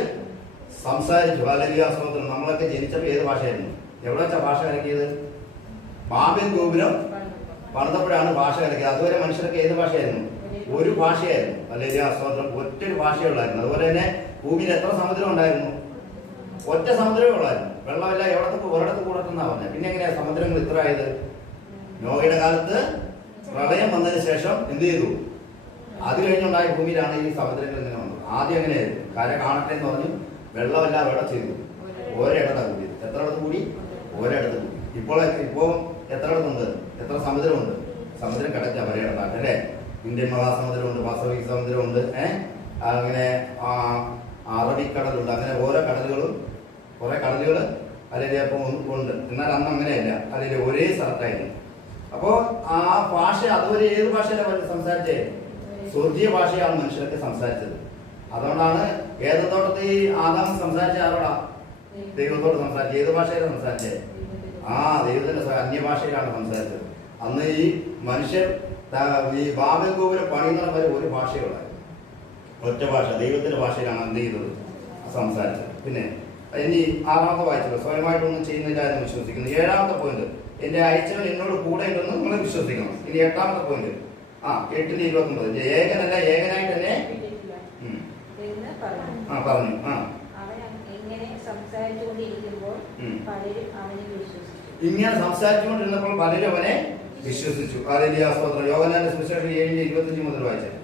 സംസാരിച്ചു. ഹല്ലേലൂയ സ്തോത്രം. നമ്മളൊക്കെ ജനിച്ചപ്പോൾ ഏത് ഭാഷയായിരുന്നു? എവിടെ വെച്ചാ ഭാഷ കലക്കിയത്? ബാബേൽ ഗോപുരം പണിതപ്പോഴാണ് ഭാഷ കലക്കിയത്. അതുവരെ മനുഷ്യർക്ക് ഏത് ഭാഷയായിരുന്നു? ഒരു ഭാഷയായിരുന്നു. ഹല്ലേലൂയ സ്തോത്രം. ഒറ്റൊരു ഭാഷയേ ഉള്ളായിരുന്നു. അതുപോലെ തന്നെ ഭൂമിയിൽ എത്ര സമുദ്രം ഉണ്ടായിരുന്നു? ഒറ്റ സമുദ്രമേ ഉള്ളായിരുന്നു. വെള്ളമല്ല ഒരിടത്ത് കൂടട്ടെന്നാ പറഞ്ഞത്. പിന്നെ എങ്ങനെയാ സമുദ്രങ്ങൾ ഇത്ര ആയത്? നോഹയുടെ കാലത്ത് പ്രളയം വന്നതിന് ശേഷം എന്ത് ചെയ്തു? അത് കഴിഞ്ഞുണ്ടായ ഭൂമിയിലാണ് ഈ സമുദ്രങ്ങൾ ഇങ്ങനെ വന്നത്. ആദ്യം എങ്ങനെയായിരുന്നു? കര കാണട്ടെ എന്ന് പറഞ്ഞു, വെള്ളമെല്ലാം എവിടെ ചെയ്തു? ഒരിടത്താണ് കൂടി. എത്ര ഇടത്ത് കൂടി? ഒരിടത്ത് കൂടി. ഇപ്പോൾ എത്ര ഇടത്തുണ്ട്? എത്ര സമുദ്രമുണ്ട്? സമുദ്രം കിടക്ക പലയിടത്താണ് അല്ലേ? ഇന്ത്യൻ മഹാസമുദ്രമുണ്ട്, പസഫിക് സമുദ്രമുണ്ട്, അങ്ങനെ അറബിക്കടലുണ്ട്. അങ്ങനെ ഓരോ കടലുകളും കുറെ കടലുകൾ അല്ലെങ്കിൽ അപ്പോൾ ഉണ്ട്. എന്നാൽ അന്ന് അങ്ങനെയല്ല, അല്ലെങ്കിൽ ഒരേ സ്ഥലത്തായിരുന്നു. അപ്പോ ആ ഭാഷ അതുവരെ ഏത് ഭാഷയിലാണ് സംസാരിച്ചേ? സ്വർഗീയ ഭാഷയാണ് മനുഷ്യരൊക്കെ സംസാരിച്ചത്. അതുകൊണ്ടാണ് ഏതോട്ടത്തിൽ ഈ ആദാം സംസാരിച്ച ആരോടാ? ദൈവത്തോട് സംസാരിച്ചത്. ഏത് ഭാഷയിലാണ് സംസാരിച്ചത്? ദൈവത്തിന്റെ അന്യഭാഷയിലാണ് സംസാരിച്ചത്. അന്ന് ഈ മനുഷ്യർ ഈ ബാബേൽ ഗോപുരം പണിയുന്ന വരെ ഒരു ഭാഷയുള്ളായിരുന്നു, ഒറ്റ ഭാഷ, ദൈവത്തിന്റെ ഭാഷയിലാണ് എന്ത് ചെയ്തത്? സംസാരിച്ചത്. പിന്നെ ഇനി 6ാമത്തെ വായിച്ചത്, സ്വയമായിട്ടൊന്നും ചെയ്യുന്നില്ല എന്ന് വിശ്വസിക്കുന്നു. 7ാമത്തെ പോയിന്റ്, എന്റെ അയച്ചവൻ എന്നോട് കൂടെ ഉണ്ടെന്ന് നിങ്ങൾ വിശ്വസിക്കണം. ഇനി 8ാമത്തെ പോയിന്റ് 8:29, ഏകനല്ല ഏകനായിട്ട് തന്നെ പറഞ്ഞു. ഇങ്ങനെ സംസാരിച്ചുകൊണ്ടിരുന്നപ്പോൾ പലരും അവനെ വിശ്വസിച്ചു. ഹല്ലേലൂയ സ്തോത്രം. യോഹന്നാന്റെ സുവിശേഷം 7:25 മുതൽ വായിച്ചത്.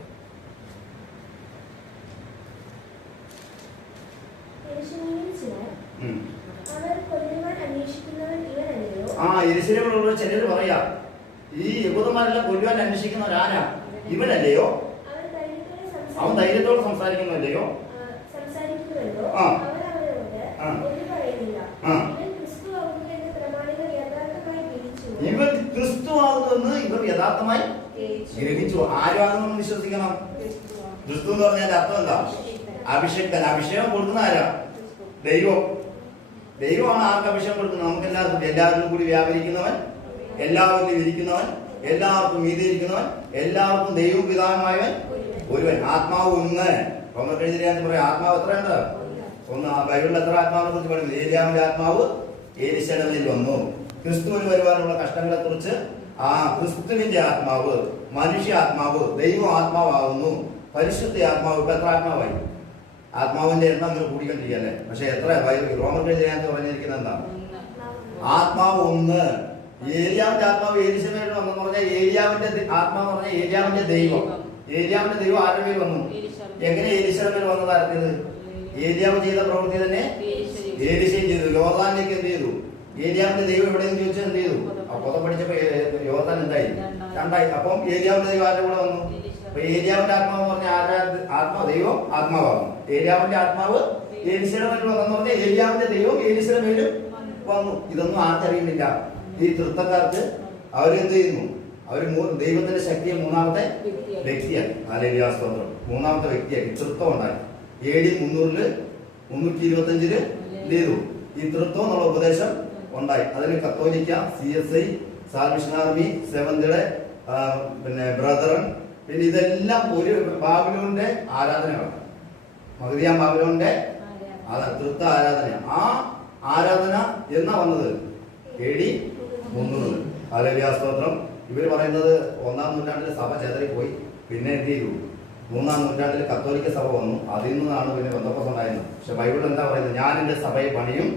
യെരൂശലേമിലുള്ള ചിലർ പറയാ, ഈ യഹൂദന്മാരെല്ലാം കൊല്ലുവാൻ അന്വേഷിക്കുന്നവരാരാ? ഇവനല്ലയോ? അവൻ ധൈര്യത്തോടെ സംസാരിക്കുന്നല്ലയോ? ഇവർ ക്രിസ്തു ആകുന്നുവെന്ന് ഇവർ യഥാർത്ഥമായി ഗ്രഹിച്ചു. ആരാകുന്നു വിശ്വസിക്കണം? ക്രിസ്തു എന്ന് പറഞ്ഞാൽ അർത്ഥം എന്താ? അഭിഷേക്തൻ. അഭിഷേകം കൊടുക്കുന്ന ആരാ? ദൈവം. ദൈവമാണ് ആർക്ക് അഭിഷേകം കൊടുക്കുന്നത്? നമുക്ക് എല്ലാവരും കൂടി വ്യാപരിക്കുന്നവൻ, എല്ലാവരും ഇരിക്കുന്നവൻ, എല്ലാവർക്കും മീതിയിരിക്കുന്നവൻ, എല്ലാവർക്കും ദൈവവും പിതാവുമായവൻ ഒരുവൻ. ആത്മാവ് ഒന്ന്. റോമർക്കെഴുതിയാന്ന് പറയാം, ആത്മാവ് എത്രയുണ്ട്? ഒന്ന്. ബൈബിളിൽ എത്ര ആത്മാവിനെ കുറിച്ച് പറയുന്നത്? ഏലിയാവിന്റെ ആത്മാവ് എലീശയിൽ വന്നു. ക്രിസ്തുവിന് വരുവാനുള്ള കഷ്ടങ്ങളെ കുറിച്ച് ക്രിസ്തുവിന്റെ ആത്മാവ്, മനുഷ്യ ആത്മാവ്, ദൈവ ആത്മാവാകുന്നു. പരിശുദ്ധ ആത്മാവ്. ഇപ്പൊ എത്ര ആത്മാവായി? ആത്മാവിന്റെ എണ്ണം അങ്ങനെ കൂടിക്കൊണ്ടിരിക്കല്ലേ. പക്ഷെ എത്ര റോമർക്കെഴുതിയാന്ന് പറഞ്ഞിരിക്കുന്നത് എന്താ? ആത്മാവ് ഒന്ന്. ഏലിയാവിന്റെ ആത്മാവ് എലീശയിൽ വന്നെന്ന് പറഞ്ഞാൽ ഏലിയാവിന്റെ ആത്മാവ് പറഞ്ഞാൽ ഏലിയാവിന്റെ ദൈവം. ഏലിയാവിന്റെ ദൈവം ആരുടെ മേൽ വന്നു? എങ്ങനെ എലീശയുടെ മേൽ വന്നതായിരുന്നത്? ഏലിയാവ് ചെയ്ത പ്രവൃത്തി തന്നെ എലീശയും ചെയ്തു. യോർദാനിലേക്ക് എന്ത് ചെയ്തു? ഏലിയാവിന്റെ ദൈവം എവിടെയെന്ന് ചോദിച്ചാൽ എന്ത് ചെയ്തു? പുറത്ത് പഠിച്ചപ്പോ യോർദാൻ എന്തായി? 2ആയി. അപ്പം ഏലിയാവിന്റെ ദൈവം ആരുടെ കൂടെ വന്നു? അപ്പൊ ഏലിയാവിന്റെ ആത്മാവ് പറഞ്ഞ ആത്മാവ് ദൈവം ആത്മാവാകുന്നു. ഏലിയാവിന്റെ ആത്മാവ് എലീശയുടെ മേൽ വന്നെന്ന് പറഞ്ഞാൽ ഏലിയാവിന്റെ ദൈവം എലീശയുടെ മേലും വന്നു. ഇതൊന്നും ആർക്കറിയുന്നില്ല. ഈ തൃത്തക്കാർക്ക് അവരെന്ത് ചെയ്യുന്നു? അവർ ദൈവത്തിന്റെ ശക്തിയെ മൂന്നാമത്തെ വ്യക്തിയാക്കി. ഹല്ലേലൂയ സ്തോത്രം. മൂന്നാമത്തെ വ്യക്തിയാക്കി തൃത്വം ഉണ്ടായി. AD 325 ചെയ്തു ഈ തൃത്വം എന്നുള്ള ഉപദേശം ഉണ്ടായി. അതിന് കത്തോലിക്ക, CSI, സാൽവേഷൻ ആർമി, സെവന്ത്-ഡേ, പിന്നെ ബ്രദറൻ, പിന്നെ ഇതെല്ലാം ഒരു ബാബിലോണിന്റെ ആരാധനകളാണ്. മഹദിയ ബാബിലോണിന്റെ തൃത്വ ആരാധന. ആ ആരാധന എന്നാ വന്നത്? AD 300. ഹല്ലേലൂയ സ്തോത്രം. ഇവര് പറയുന്നത് 1-ാം നൂറ്റാണ്ടിൽ സഭ ചെതറിപ്പോയി. പിന്നെ എന്ത് ചെയ്തു? 3-ാം നൂറ്റാണ്ടിൽ കത്തോലിക്ക സഭ വന്നു. അതിൽ നിന്നാണ് പിന്നെ ബന്ധപ്പെട്ട ഉണ്ടായിരുന്നത്. പക്ഷെ ബൈബിൾ എന്താ പറയുന്നത്? ഞാൻ എന്റെ സഭയെ പണിയും,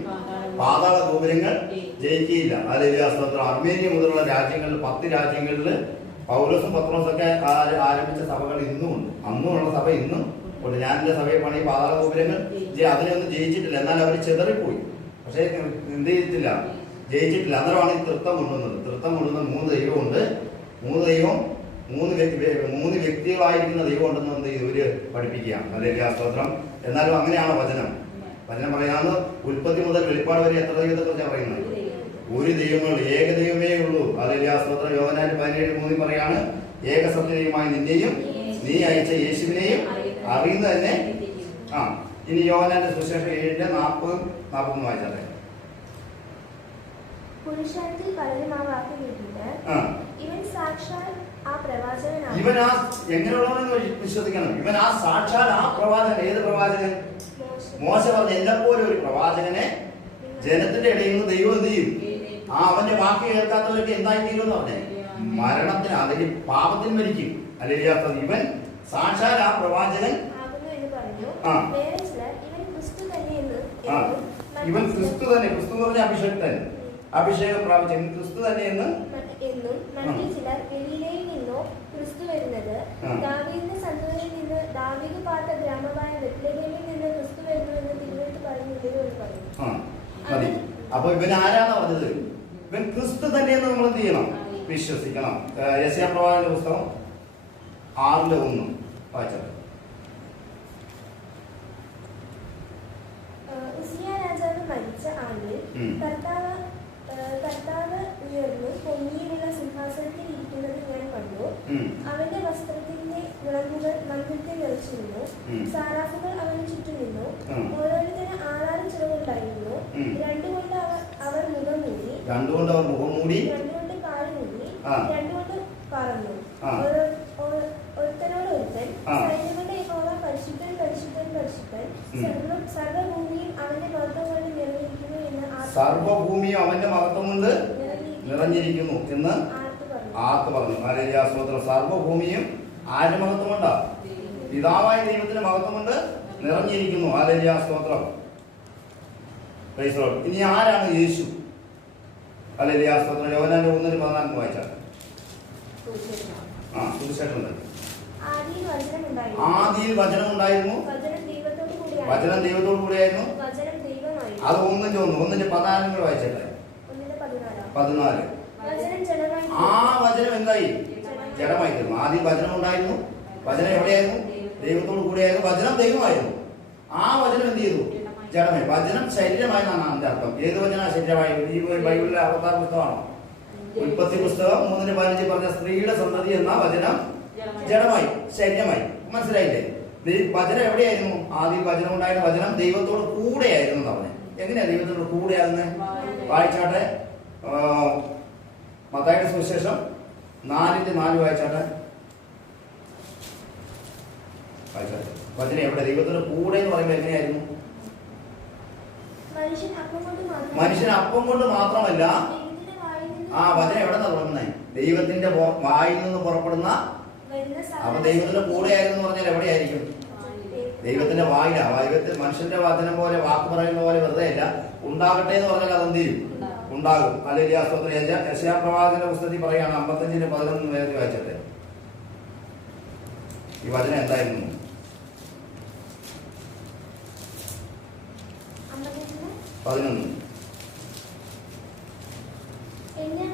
പാതാള ഗോപുരങ്ങൾ ജയിക്കുകയില്ല. ഹല്ലേലൂയ സ്തോത്രം. അർമേനിയ മുതലുള്ള രാജ്യങ്ങളിൽ 10 രാജ്യങ്ങളിൽ പൗലോസും പത്രോസും ഒക്കെ ആരംഭിച്ച സഭകൾ ഇന്നും ഉണ്ട്. അന്നുമുള്ള സഭ ഇന്നും ഉണ്ട്. ഞാൻ എന്റെ സഭയെ പണിയും, പാതാള ഗോപുരങ്ങൾ അതിനെയൊന്നും ജയിച്ചിട്ടില്ല. എന്നാൽ അവർ ചെതറിപ്പോയി. പക്ഷെ എന്ത് ചെയ്തിട്ടില്ല? ജയിച്ചിട്ടില്ല. അന്നേരമാണ് ഈ തൃത്വം കൊണ്ടുവന്നത്. തൃത്വം കൊണ്ടുവന്ന 3 ദൈവമുണ്ട്. 3 ദൈവം 3 വ്യക്തികളായിരിക്കുന്ന ദൈവം ഉണ്ടെന്ന് ഇവര് പഠിപ്പിക്കുകയാണ്. ഹല്ലേലൂയ സ്തോത്രം. എന്നാലും അങ്ങനെയാണ് വചനം പറയാന്ന്. ഉൽപ്പത്തി മുതൽ വെളിപ്പാട് വരെ എത്ര ദൈവത്തെ കുറിച്ചാണ് പറയുന്നത്? ഒരു ദൈവമുള്ളൂ, ഏക ദൈവമേ ഉള്ളൂ. ഹല്ലേലൂയ സ്തോത്രം. യോഹന്നാൻ 17:3 പറയാണ്, ഏക സത്യദൈവമായ നിന്നെയും നീ അയച്ച യേശുവിനെയും അറിയുന്നത് തന്നെ. ഇനി യോഹന്നാന്റെ സുവിശേഷം 7:40-41 വായിച്ചാൽ പുരുഷാരത്തിൽ പലരും ആ വാക്ക് കേട്ടിട്ട് ഇവൻ സാക്ഷാൽ ആ പ്രവാചകനാണ്. ഇവൻ ആ എങ്ങനെയുള്ളവനെന്ന് വിശ്വസിക്കണം. ഇവൻ ആ സാക്ഷാൽ ആ പ്രവാചകൻ. ഏത് പ്രവാചകൻ? മോശ പറഞ്ഞ എന്നെപ്പോലെ ഒരു പ്രവാചകനെ ജനത്തിന്റെ ഇടയിൽ നിന്ന് ദൈവം എന്ത് ചെയ്യും? അവന്റെ വാക്ക് കേൾക്കാത്തവരൊക്കെ എന്തായിത്തീരുമെന്ന് പറഞ്ഞേ? മരണത്തിന്, അതിന് പാപത്തിന് മരിക്കും. ഹല്ലേലൂയ. ഇവൻ സാക്ഷാൽ ആ പ്രവാചകൻ ആകുന്നു എന്ന് പറഞ്ഞു. ഇവൻ ക്രിസ്തു തന്നെ. ക്രിസ്തു എന്ന് പറഞ്ഞ അഭിഷേകൻ, അഭിഷേകം പ്രാപിച്ച ക്രിസ്തു തന്നെ എന്നും മറ്റു ചിലർ ഗലീലയിൽ നിന്നോ ക്രിസ്തു വരുന്നത്, ദാവീദിന്റെ സന്തതിയിൽ നിന്ന് ദാവീദ് പാർത്ത ഗ്രാമമായ ബെത്ലഹേമിൽ നിന്ന് ക്രിസ്തു വരുന്നുവെന്ന് തിരുവെഴുത്ത് പറയുന്നില്ലയോ എന്ന് പറഞ്ഞു. അപ്പൊ ഇവൻ ആരാണ് പറഞ്ഞത്? ഇവൻ ക്രിസ്തു തന്നെയെന്ന് നമ്മൾ എന്ത് ചെയ്യണം? വിശ്വസിക്കണം. യെശയ്യാ പ്രവാചകന്റെ പുസ്തകം 6:1 വായിച്ചത്. ഉസിയാ രാജാവ് മരിച്ച ആണ്ടിൽ കർത്താവ് ഉയർന്നു പൊങ്ങിയുള്ള സിംഹാസനത്തിൽ ഇരിക്കുന്നത് ഞാൻ കണ്ടു. അവന്റെ വസ്ത്രത്തിന്റെ വിളങ്ങുകൾ മന്ദിരത്തെ നിറച്ചിരുന്നു. സാറാഫുകൾ അവന് ചുറ്റും നിന്നു. ഓരോരുത്തരും 6 ചിറകുണ്ടായിരുന്നു. 2 കൊണ്ട് അവർ മുഖം മൂടി, 2 കൊണ്ട് കാല് മൂടി, 2 കൊണ്ട് പറന്നു. ഒരുത്തനോട് ഒരുത്തൻ, സൈന്യങ്ങളുടെ യഹോവ പരിശുദ്ധൻ പരിശുദ്ധൻ പരിശുദ്ധൻ, സർവ്വഭൂമിയും അവന്റെ മഹത്വം കൊണ്ട് നിറഞ്ഞിരിക്കുന്നു എന്ന് സർവ്വഭൂമിയും അവന്റെ മഹത്വം കൊണ്ട് നിറഞ്ഞിരിക്കുന്നു എന്ന് ആർത്ത് പറഞ്ഞു. ഹല്ലേലൂയ സ്തോത്രം. സർവ്വഭൂമിയും ആരുടെ മഹത്വം കൊണ്ടാ? പിതാവായ ദൈവത്തിന്റെ മഹത്വം കൊണ്ട് നിറഞ്ഞിരിക്കുന്നു. ഹല്ലേലൂയ സ്തോത്രം. Praise the Lord. ഇനി ആരാണ് യേശു? ഹല്ലേലൂയ സ്തോത്രം. യോഹന്നാൻ 1:14 വായിച്ചാൽ. സുവിശേഷം. ആദിയിൽ വചനം ഉണ്ടായിരുന്നു, വചനം ദൈവത്തോടു കൂടിയായിരുന്നു, അത് 1:14 വായിച്ചല്ലേ? 14. ആ വചനം എന്തായി? ജഡമായി തീർന്നു. ആദ്യം വചനം ഉണ്ടായിരുന്നു, വചനം എവിടെയായിരുന്നു? ദൈവത്തോടു കൂടിയായിരുന്നു, വചനം ദൈവമായിരുന്നു. ആ വചനം എന്ത് ചെയ്തു? ജഡമായി. വചനം ശരീരമായെന്നാണ് അതിന്റെ അർത്ഥം. ഏത് വചന ശരീരമായി? ഈ ബൈബിളിലെ 66 പുസ്തകമാണോ? ഉൽപ്പത്തി പുസ്തകം 3:15 പറഞ്ഞ സ്ത്രീയുടെ സന്തതി എന്ന വചനം ജഡമായി, ശരീരമായി. മനസ്സിലായില്ലേ? വചനം എവിടെയായിരുന്നു? ആദ്യം വചനം ഉണ്ടായിരുന്ന വചനം ദൈവത്തോട് കൂടെയായിരുന്നു പറഞ്ഞത്. എങ്ങനെയാ ദൈവത്തോട് കൂടെയാകുന്നത്? വായിച്ചാട്ടെ. മത്തായിയുടെ സുവിശേഷം 4:4 വായിച്ചാട്ടെ. വചനം എവിടെ? ദൈവത്തോട് കൂടെ എന്ന് പറയുമ്പോൾ എങ്ങനെയായിരുന്നു? മനുഷ്യൻ അപ്പം കൊണ്ട് മാത്രമല്ല, വചനം എവിടെ നിന്നാ തുടങ്ങുന്നത്? ദൈവത്തിന്റെ വായിൽ നിന്ന് പുറപ്പെടുന്ന. അപ്പൊ ദൈവത്തിന്റെ കൂടെയായിരുന്നു എന്ന് പറഞ്ഞാൽ എവിടെയായിരിക്കും? ദൈവത്തിന്റെ വായിലാ. ദൈവത്തിൽ മനുഷ്യന്റെ വചനം പോലെ, വാക്ക് പറയുന്ന പോലെ വെറുതെ അല്ല. ഉണ്ടാകട്ടെ എന്ന് പറഞ്ഞാൽ അതെന്ത് ചെയ്യും? ഉണ്ടാകും. ഹല്ലേലൂയ സ്തോത്രം. യെശയ്യാ പ്രവാചകന്റെ പുസ്തകത്തിൽ പറയാണ് 55:11 നേരത്തെ വായിച്ചട്ടെ. ഈ വചനം എന്തായിരുന്നു? 11. എന്റെ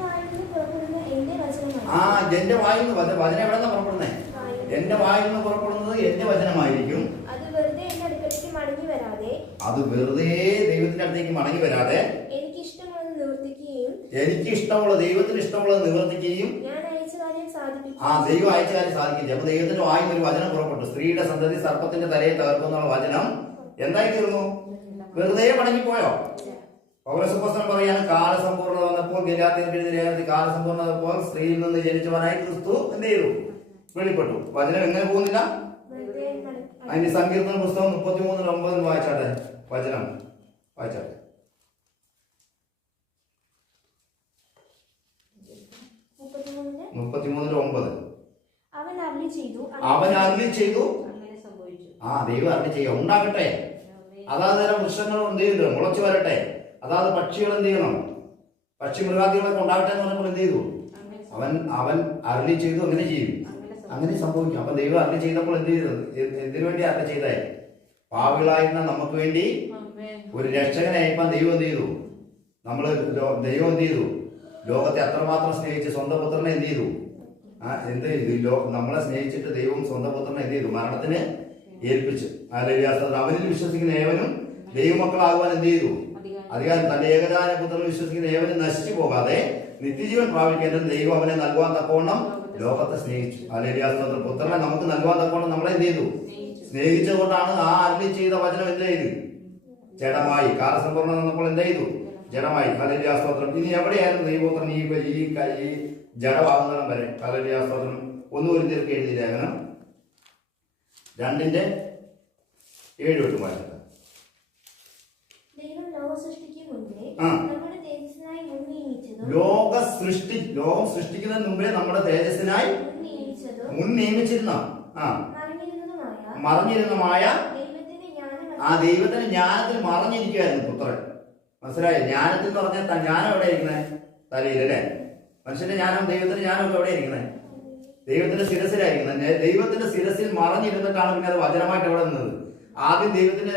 വായിൽ നിന്ന് വചനം എവിടെ നിന്ന് പുറപ്പെടുന്നേ? എന്റെ വായിൽ നിന്ന് പുറപ്പെടുന്നത് എന്റെ വചനമായിരിക്കും. അത് വെറുതെ ദൈവത്തിന്റെ അടുത്തേക്ക് മടങ്ങി വരാതെ എനിക്ക് എനിക്ക് ഇഷ്ടമുള്ളത്, ദൈവത്തിന് ഇഷ്ടമുള്ളത് നിവർത്തിക്കുകയും ദൈവം അയച്ച കാര്യം സാധിക്കില്ല. അപ്പൊ ദൈവത്തിന്റെ വായിൽ ഒരു വചനം പുറപ്പെട്ടു, സ്ത്രീയുടെ സന്തതി സർപ്പത്തിന്റെ തലയെ തകർക്കുന്നുള്ള വചനം എന്തായി തീർന്നു? വെറുതെ മടങ്ങിപ്പോയോ? പൗരസുപസ്തൻ പറയാണ്, കാലസമ്പൂർണ്ണത വന്നപ്പോൾ ഗലാത്യർക്കെതിരെ കാലസമ്പൂർണ്ണത വന്നപ്പോൾ സ്ത്രീയിൽ നിന്ന് ജനിച്ചവനായി ക്രിസ്തു എന്ത് ചെയ്തു? വെളിപ്പെട്ടു. വചനം എങ്ങനെ പോകുന്നില്ല? അതിന്റെ സങ്കീർത്തന പുസ്തകം 33:9 വായിച്ചാട്ടെ. വചനം വായിച്ചാട്ടെ. 33:9. അവൻ അരുളി ചെയ്തു. ദൈവം അരുളി ചെയ്യുക. ഉണ്ടാകട്ടെ. അതാത് തരം വൃക്ഷങ്ങൾ എന്ത് ചെയ്തു? മുളച്ചു വരട്ടെ. അതാത് പക്ഷികൾ എന്ത് ചെയ്യണം? പക്ഷി മൃഗാദികളൊക്കെ ഉണ്ടാകട്ടെ എന്ന് പറഞ്ഞപ്പോൾ എന്ത് ചെയ്തു? അവൻ അരുളി ചെയ്തു. അങ്ങനെ ചെയ്യും, അങ്ങനെ സംഭവിക്കും. അപ്പൊ ദൈവം അരുളി ചെയ്തപ്പോൾ എന്ത് ചെയ്തത്? എന്തിനു വേണ്ടി അരുളി ചെയ്തേ? പാപികളായിരുന്ന നമുക്ക് വേണ്ടി ഒരു രക്ഷകനെ അയപ്പാൻ ദൈവം എന്ത് ചെയ്തു? ദൈവം എന്ത് ചെയ്തു? ലോകത്തെ അത്രമാത്രം സ്നേഹിച്ച് സ്വന്തം പുത്രനെ എന്ത് ചെയ്തു? നമ്മളെ സ്നേഹിച്ചിട്ട് ദൈവം സ്വന്തം പുത്രനെ എന്ത് ചെയ്തു? മരണത്തിന് ഏൽപ്പിച്ചു. അവനിൽ വിശ്വസിക്കുന്ന ഏവനും ദൈവമക്കളാകുവാൻ എന്ത് ചെയ്തു? അധികാരം. തന്റെ ഏകജാന പുത്രനെ വിശ്വസിക്കുന്ന ഏവനും നശിച്ചു പോകാതെ നിത്യജീവൻ പ്രാപിക്കേണ്ടത് ദൈവം അവനെ നൽകുവാൻ തക്കവണ്ണം ലോകത്തെ സ്നേഹിച്ചു. ഹല്ലേലൂയ. പുത്രനെ നമുക്ക് നൽകുവാൻ തക്കവണ്ണം നമ്മളെ എന്ത് ചെയ്തു? സ്നേഹിച്ചുകൊണ്ടാണ് ആ അരുളി ചെയ്ത വചനം എന്ത് ചെയ്തു? ജഡമായി. കാലസമ്പൂർണ്ണത വന്നപ്പോൾ എന്ത് ചെയ്തു? ജഡമായി. ഹല്ലേലൂയ സ്തോത്രം. ഇനി എവിടെയായിരുന്നു ദൈവപുത്രൻ ഈ ജഡമാകുന്നിടം വരെ? ഹല്ലേലൂയ സ്തോത്രം. 1 കൊരിന്ത്യർക്ക് എഴുതിയ ലേഖനം 2:7 വായിക്കാം. ലോകം സൃഷ്ടിക്കുന്നതിന് മുമ്പേ നമ്മുടെ തേജസ്സിനായി മുൻ നിയമിച്ചിരുന്ന മറിഞ്ഞിരുന്നമായ ആ ദൈവത്തിന്റെ ജ്ഞാനത്തിൽ മറഞ്ഞിരിക്കുവായിരുന്നു പുത്രൻ. മനസ്സിലായി? ജ്ഞാനത്തിൽ എന്ന് പറഞ്ഞാൽ ജ്ഞാനം എവിടെ ഇരിക്കുന്നത്? തലയിൽ അല്ലേ? മനുഷ്യന്റെ ജ്ഞാനം, ദൈവത്തിന്റെ ജ്ഞാനം ഒക്കെ എവിടെ ഇരിക്കുന്നത്? ദൈവത്തിന്റെ ശിരസിലായിരിക്കുന്നത്. ദൈവത്തിന്റെ ശിരസിൽ മറഞ്ഞിരുന്നിട്ടാണ് പിന്നെ അത് വചനമായിട്ട് എവിടെ നിന്നത്? ആദ്യം ദൈവത്തിന്റെ